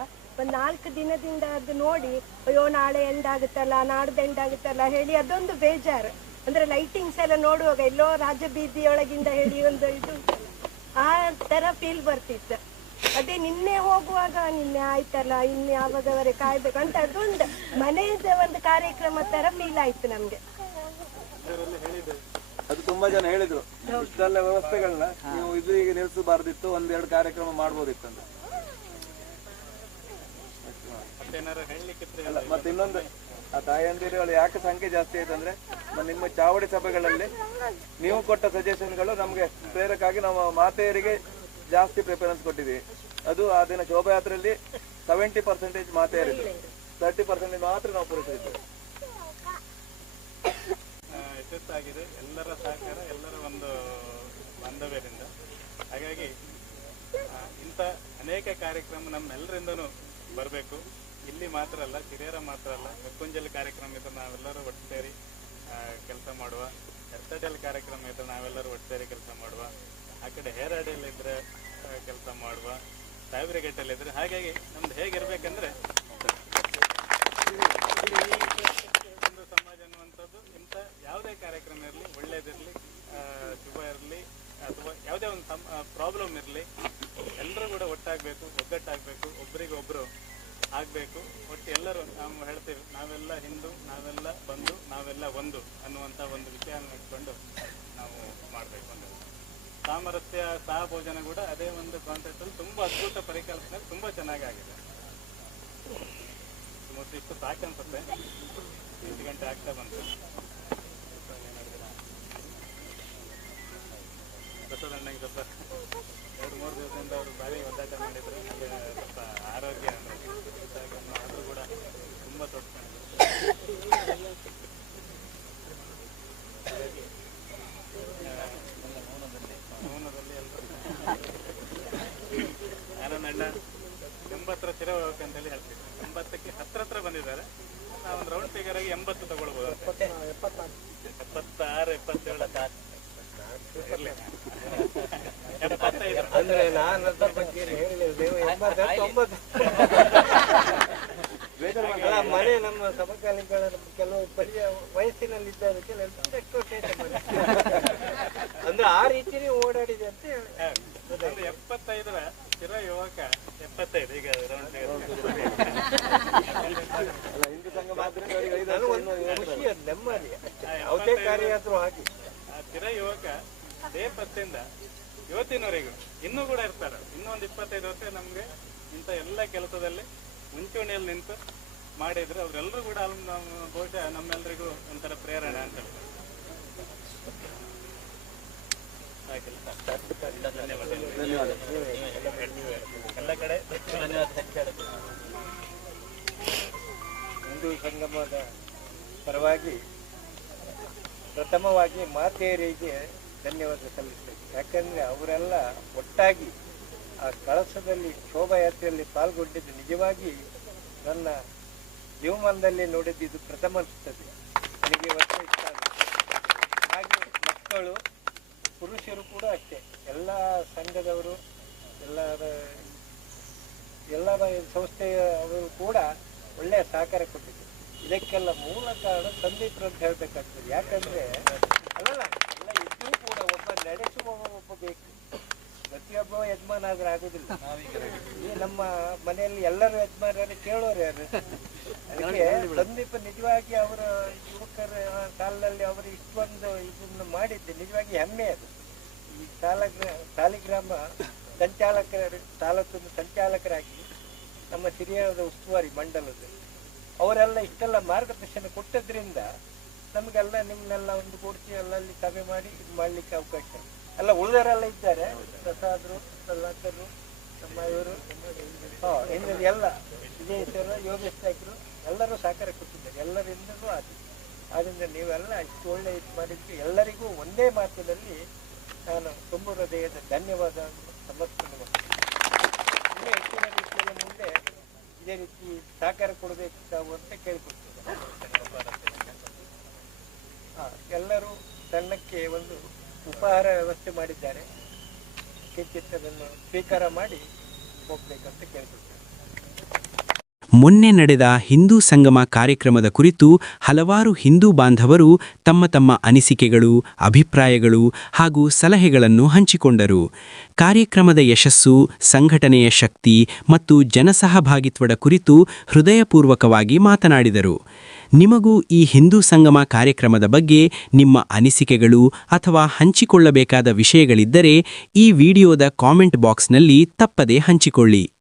ಒಂದು 4 ದಿನದಿಂದ ಅದು ನೋಡಿ, ಅಯ್ಯೋ ನಾಳೆ ಎಂಡಾಗುತ್ತಲ್ಲ, ನಾಡ್ದು ಎಂಡಾಗುತ್ತಲ್ಲ ಹೇಳಿ ಅದೊಂದು ಬೇಜಾರು. ಅಂದ್ರೆ ಲೈಟಿಂಗ್ಸ್ ಎಲ್ಲ ನೋಡುವಾಗ ಎಲ್ಲೋ ರಾಜಬೀದಿಯೊಳಗಿಂದ ಹೇಳಿ ಒಂದು ಇದು ಆ ತರ ಫೀಲ್ ಬರ್ತಿತ್ತು. ಅದೇ ನಿನ್ನೆ ಹೋಗುವಾಗ ನಿನ್ನೆ ಆಯ್ತಲ್ಲ, ಇನ್ನು ಯಾವಾಗವರೆಗೆ ಕಾಯ್ಬೇಕು ಅಂತ ಅದೊಂದು ಮನೆಯದ ಒಂದು ಕಾರ್ಯಕ್ರಮ ತರ ಫೀಲ್ ಆಯ್ತು ನಮ್ಗೆ. ಅದು ತುಂಬಾ ಜನ ಹೇಳಿದ್ರು ಇಷ್ಟೆಲ್ಲ ವ್ಯವಸ್ಥೆಗಳನ್ನ ನೀವು ಇದು ಈಗ ನಿಲ್ಲಿಸಬಾರ್ದಿತ್ತು, ಒಂದೆರಡು ಕಾರ್ಯಕ್ರಮ ಮಾಡ್ಬೋದಿತ್ತು ಅಂತ. ಅಲ್ಲ, ಮತ್ತೆ ಇನ್ನೊಂದು ಆ ತಾಯಂದಿರುಗಳು ಯಾಕೆ ಸಂಖ್ಯೆ ಜಾಸ್ತಿ ಆಯ್ತಂದ್ರೆ ನಿಮ್ಮ ಚಾವಡಿ ಸಭೆಗಳಲ್ಲಿ ನೀವು ಕೊಟ್ಟ ಸಜೆಷನ್ಗಳು ನಮ್ಗೆ ಪ್ರೇರಕಾಗಿ ನಾವು ಮಾತೆಯರಿಗೆ ಜಾಸ್ತಿ ಪ್ರಿಫರೆನ್ಸ್ ಕೊಟ್ಟಿದ್ದೀವಿ. ಅದು ಆ ದಿನ ಶೋಭಾಯಾತ್ರೆಯಲ್ಲಿ 70% ಮಾತೆಯರಿದ್ರು, 30% ಮಾತ್ರ ನಾವು ಪುರುಷರಿದ್ದೇವೆ. ಯಶಸ್ಸಾಗಿದೆ ಎಲ್ಲರ ಸಹಕಾರ, ಎಲ್ಲರ ಒಂದು ಬಾಂಧವ್ಯದಿಂದ. ಹಾಗಾಗಿ ಇಂಥ ಅನೇಕ ಕಾರ್ಯಕ್ರಮ ನಮ್ಮೆಲ್ಲರಿಂದನೂ ಬರಬೇಕು. ಇಲ್ಲಿ ಮಾತ್ರ ಅಲ್ಲ, ಹಿರಿಯರ ಮಾತ್ರ ಅಲ್ಲ, ಮೆಕ್ಕುಂಜಲ್ ಕಾರ್ಯಕ್ರಮ ಇದ್ರೆ ನಾವೆಲ್ಲರೂ ಒಟ್ಟು ಸೇರಿ ಕೆಲಸ ಮಾಡುವ, ಎರ್ತಡಿಯಲ್ಲಿ ಕಾರ್ಯಕ್ರಮ ಇದ್ರೆ ನಾವೆಲ್ಲರೂ ಒಟ್ಟು ಸೇರಿ ಕೆಲಸ ಮಾಡುವ, ಆ ಕಡೆ ಹೇರಾಡಿಯಲ್ಲಿ ಇದ್ರೆ ಕೆಲಸ ಮಾಡುವ, ಸಾವಿರಗಟ್ಟಲ್ಲಿ ಇದ್ರೆ. ಹಾಗಾಗಿ ನಮ್ದು ಹೇಗಿರ್ಬೇಕಂದ್ರೆ ಒಂದು ಸಮಾಜ ಅನ್ನುವಂಥದ್ದು ಇಂಥ ಯಾವುದೇ ಕಾರ್ಯಕ್ರಮ ಇರಲಿ, ಒಳ್ಳೇದಿರಲಿ, ಶುಭ ಇರಲಿ, ಅಥವಾ ಯಾವುದೇ ಒಂದು ಪ್ರಾಬ್ಲಮ್ ಇರಲಿ, ಎಲ್ಲರೂ ಕೂಡ ಒಟ್ಟಾಗಬೇಕು, ಒಗ್ಗಟ್ಟಾಗಬೇಕು, ಒಬ್ಬರಿಗೊಬ್ಬರು ಆಗಬೇಕು. ಒಟ್ಟು ಎಲ್ಲರೂ ನಾವು ಹೇಳ್ತೇವೆ, ನಾವೆಲ್ಲ ಹಿಂದೂ, ನಾವೆಲ್ಲ ಬಂಧು, ನಾವೆಲ್ಲ ಒಂದು ಅನ್ನುವಂಥ ಒಂದು ವಿಷಯನ ಇಟ್ಕೊಂಡು ನಾವು ಮಾಡಬೇಕು. ಅಂದರೆ ಸಾಮರಸ್ಯ ಸಹಭೋಜನ ಕೂಡ ಅದೇ ಒಂದು ಕಾನ್ಸೆಪ್ಟಲ್ಲಿ ತುಂಬ ಅದ್ಭುತ ಪರಿಕಲ್ಪನೆ, ತುಂಬ ಚೆನ್ನಾಗಿ ಆಗಿದೆ. ಮತ್ತು ಇಷ್ಟು ಸಾಕನ್ಸುತ್ತೆ, 8 ಗಂಟೆ ಆಗ್ತಾ ಬಂತು. ಬಸವಣ್ಣಗೆ ಸ್ವಲ್ಪ 2-3 ದಿವಸದಿಂದ ಅವರು ಭಾರಿ ಒದ್ದಾಟ ಮಾಡಿದ್ರು. ಸ್ವಲ್ಪ ಆರೋಗ್ಯ ಆದರೂ ಕೂಡ ತುಂಬ ತೊಡ್ಕೊಂಡಿದ್ರು. ಮೌನದಲ್ಲಿ ಎಲ್ಲರೂ ಆನಂದ ಅಣ್ಣ 80 ಸ್ಥಿರ ಹೋಗ್ಬೇಕಂತೇಳಿ ಹೇಳ್ತೀವಿ. 80ಕ್ಕೆ ಹತ್ರ ಬಂದಿದ್ದಾರೆ. ನಾವೊಂದು ರೌಂಡ್ ಫಿಗರ್ ಆಗಿ 80 ತಗೊಳ್ಬೋದು. 76, 77 ಅಂದ್ರೆ ನಾನು ಅದ್ರ ಬಗ್ಗೆ ಮನೆ ನಮ್ಮ ಸಮಕಾಲೀನಗಳ ಕೆಲವು ವಯಸ್ಸಿನಲ್ಲಿ ಇದ್ದದಕ್ಕೆ ಅಂದ್ರೆ ಆ ರೀತಿನೇ ಓಡಾಡಿದೆ ಅಂತ ಹೇಳಿ. 75ರ ಸ್ಥಿರ ಯುವಕ 75 ಈಗ ಖುಷಿ, ಅದು ನೆಮ್ಮದಿ. ಯಾವುದೇ ಕಾರ್ಯ ಆದ್ರೂ ಹಾಗೆ ಆ ಸ್ಥಿರ ಯುವಕ ದೇಪತ್ತಿಂದ ಇವತ್ತಿನವರೆಗೂ ಇನ್ನೂ ಕೂಡ ಇರ್ತಾರೆ. ಇನ್ನೊಂದು 25 ವರ್ಷ ನಮ್ಗೆ ಇಂಥ ಎಲ್ಲ ಕೆಲಸದಲ್ಲಿ ಮುಂಚೂಣಿಯಲ್ಲಿ ನಿಂತು ಮಾಡಿದ್ರೆ ಅವರೆಲ್ಲರೂ ಕೂಡ ನಮ್ಮ ಬಹುಶಃ ನಮ್ಮೆಲ್ಲರಿಗೂ ಒಂಥರ ಪ್ರೇರಣೆ ಅಂತ ಹೇಳ್ತಾರೆ. ಎಲ್ಲ ಕಡೆ ಹಿಂದೂ ಸಂಗಮದ ಪರವಾಗಿ ಪ್ರಥಮವಾಗಿ ಮಾತೆಯರಿಗೆ ಧನ್ಯವಾದ ಸಲ್ಲಿಸ್ತೇನೆ. ಯಾಕಂದರೆ ಅವರೆಲ್ಲ ಒಟ್ಟಾಗಿ ಆ ಕಳಸದಲ್ಲಿ ಶೋಭಾಯಾತ್ರೆಯಲ್ಲಿ ಪಾಲ್ಗೊಂಡಿದ್ದು ನಿಜವಾಗಿ ನನ್ನ ಜೀವಮಾನದಲ್ಲಿ ನೋಡಿದ್ದು ಇದು ಪ್ರಥಮ ಅನಿಸ್ತದೆ ನನಗೆ. ವರ್ಷ ಇಷ್ಟ ಹಾಗೆ ಮಕ್ಕಳು, ಪುರುಷರು ಕೂಡ ಅಷ್ಟೇ, ಎಲ್ಲ ಸಂಘದವರು, ಎಲ್ಲರ ಸಂಸ್ಥೆಯವರು ಕೂಡ ಒಳ್ಳೆಯ ಸಹಕಾರ ಕೊಟ್ಟಿದ್ದಾರೆ. ಇದಕ್ಕೆಲ್ಲ ಮೂಲ ಕಾರಣ ಸಂದೀಪರು ಅಂತ ಹೇಳಬೇಕಾಗ್ತದೆ. ಯಾಕಂದರೆ ಅಲ್ಲಲ್ಲ ಎಲ್ಲ ಇದ್ದೂ ಕೂಡ ಒಬ್ಬ ನಡೆಸುವ ಒಬ್ಬ ಬೇಕು. ಪ್ರತಿಯೊಬ್ಬ ಯಜಮಾನ ಆದ್ರೆ ಆಗೋದಿಲ್ಲ. ಈ ನಮ್ಮ ಮನೆಯಲ್ಲಿ ಎಲ್ಲರೂ ಯಜಮಾನರನ್ನು ಕೇಳೋರು ಯಾರು? ಅದಕ್ಕೆ ಸಂದೀಪ ನಿಜವಾಗಿ ಅವರ ಯುವಕರ ಕಾಲದಲ್ಲಿ ಅವರು ಇಷ್ಟೊಂದು ಇದನ್ನು ಮಾಡಿದ್ದು ನಿಜವಾಗಿ ಹೆಮ್ಮೆ. ಅದು ಈ ಸಾಲಿಗ್ರಾಮ ತಾಲೂಕಿನ ಸಂಚಾಲಕರಾಗಿ ನಮ್ಮ ಹಿರಿಯರದ ಉಸ್ತುವಾರಿ ಮಂಡಲದಲ್ಲಿ ಅವರೆಲ್ಲ ಇಷ್ಟೆಲ್ಲ ಮಾರ್ಗದರ್ಶನ ಕೊಟ್ಟದ್ರಿಂದ ನಮಗೆಲ್ಲ ನಿಮ್ಮನ್ನೆಲ್ಲ ಒಂದು ಕೂಡಿಸಿ ಅಲ್ಲಲ್ಲಿ ಸಭೆ ಮಾಡಿ ಇದು ಮಾಡಲಿಕ್ಕೆ ಅವಕಾಶ. ಎಲ್ಲ ಉಳಿದವರೆಲ್ಲ ಇದ್ದಾರೆ, ಪ್ರಸಾದರು, ಪ್ರಹ್ಲಾದರು, ನಮ್ಮ ಇವರು ಎಲ್ಲ ವಿಜಯೇಶ್ವರ, ಯೋಗೇಶ್ ನಾಯ್ಕರು ಎಲ್ಲರೂ ಸಹಕಾರ ಕೊಟ್ಟಿದ್ದಾರೆ. ಎಲ್ಲರಿಂದಲೂ ಆದ್ದರಿಂದ ನೀವೆಲ್ಲ ಇಷ್ಟು ಒಳ್ಳೆ ಇದು ಮಾಡಿದ್ದಕ್ಕೆ ಎಲ್ಲರಿಗೂ ಒಂದೇ ಮಾತಿನಲ್ಲಿ ನಾನು ತುಂಬ ಹೃದಯದ ಧನ್ಯವಾದ ಸಮರ್ಪಣೆ ಮಾಡ್ತೀನಿ. ಇನ್ನೂ ಹೆಚ್ಚಿನ ರೀತಿಯಲ್ಲಿ ಮುಂದೆ ಇದೇ ರೀತಿ ಸಹಕಾರ ಕೊಡಬೇಕು ತಾವು ಅಂತ ಕೇಳಿಕೊಡ್ತೇವೆ. ಎಲ್ಲರೂ ಸಣ್ಣಕ್ಕೆ ಒಂದು ಉಪಹಾರ ವ್ಯವಸ್ಥೆ ಮಾಡಿದ್ದಾರೆ. ಕಿಂಚಿತ್ ಅದನ್ನು ಸ್ವೀಕಾರ ಮಾಡಿ ಹೋಗ್ಬೇಕಂತ ಕೇಳ್ಕೊಡ್ತೇವೆ. ಮೊನ್ನೆ ನಡೆದ ಹಿಂದೂ ಸಂಗಮ ಕಾರ್ಯಕ್ರಮದ ಕುರಿತು ಹಲವಾರು ಹಿಂದೂ ಬಾಂಧವರು ತಮ್ಮ ತಮ್ಮ ಅನಿಸಿಕೆಗಳು, ಅಭಿಪ್ರಾಯಗಳು ಹಾಗೂ ಸಲಹೆಗಳನ್ನು ಹಂಚಿಕೊಂಡರು. ಕಾರ್ಯಕ್ರಮದ ಯಶಸ್ಸು, ಸಂಘಟನೆಯ ಶಕ್ತಿ ಮತ್ತು ಜನಸಹಭಾಗಿತ್ವದ ಕುರಿತು ಹೃದಯಪೂರ್ವಕವಾಗಿ ಮಾತನಾಡಿದರು. ನಿಮಗೂ ಈ ಹಿಂದೂ ಸಂಗಮ ಕಾರ್ಯಕ್ರಮದ ಬಗ್ಗೆ ನಿಮ್ಮ ಅನಿಸಿಕೆಗಳು ಅಥವಾ ಹಂಚಿಕೊಳ್ಳಬೇಕಾದ ವಿಷಯಗಳಿದ್ದರೆ ಈ ವಿಡಿಯೋದ ಕಾಮೆಂಟ್ ಬಾಕ್ಸ್ನಲ್ಲಿ ತಪ್ಪದೇ ಹಂಚಿಕೊಳ್ಳಿ.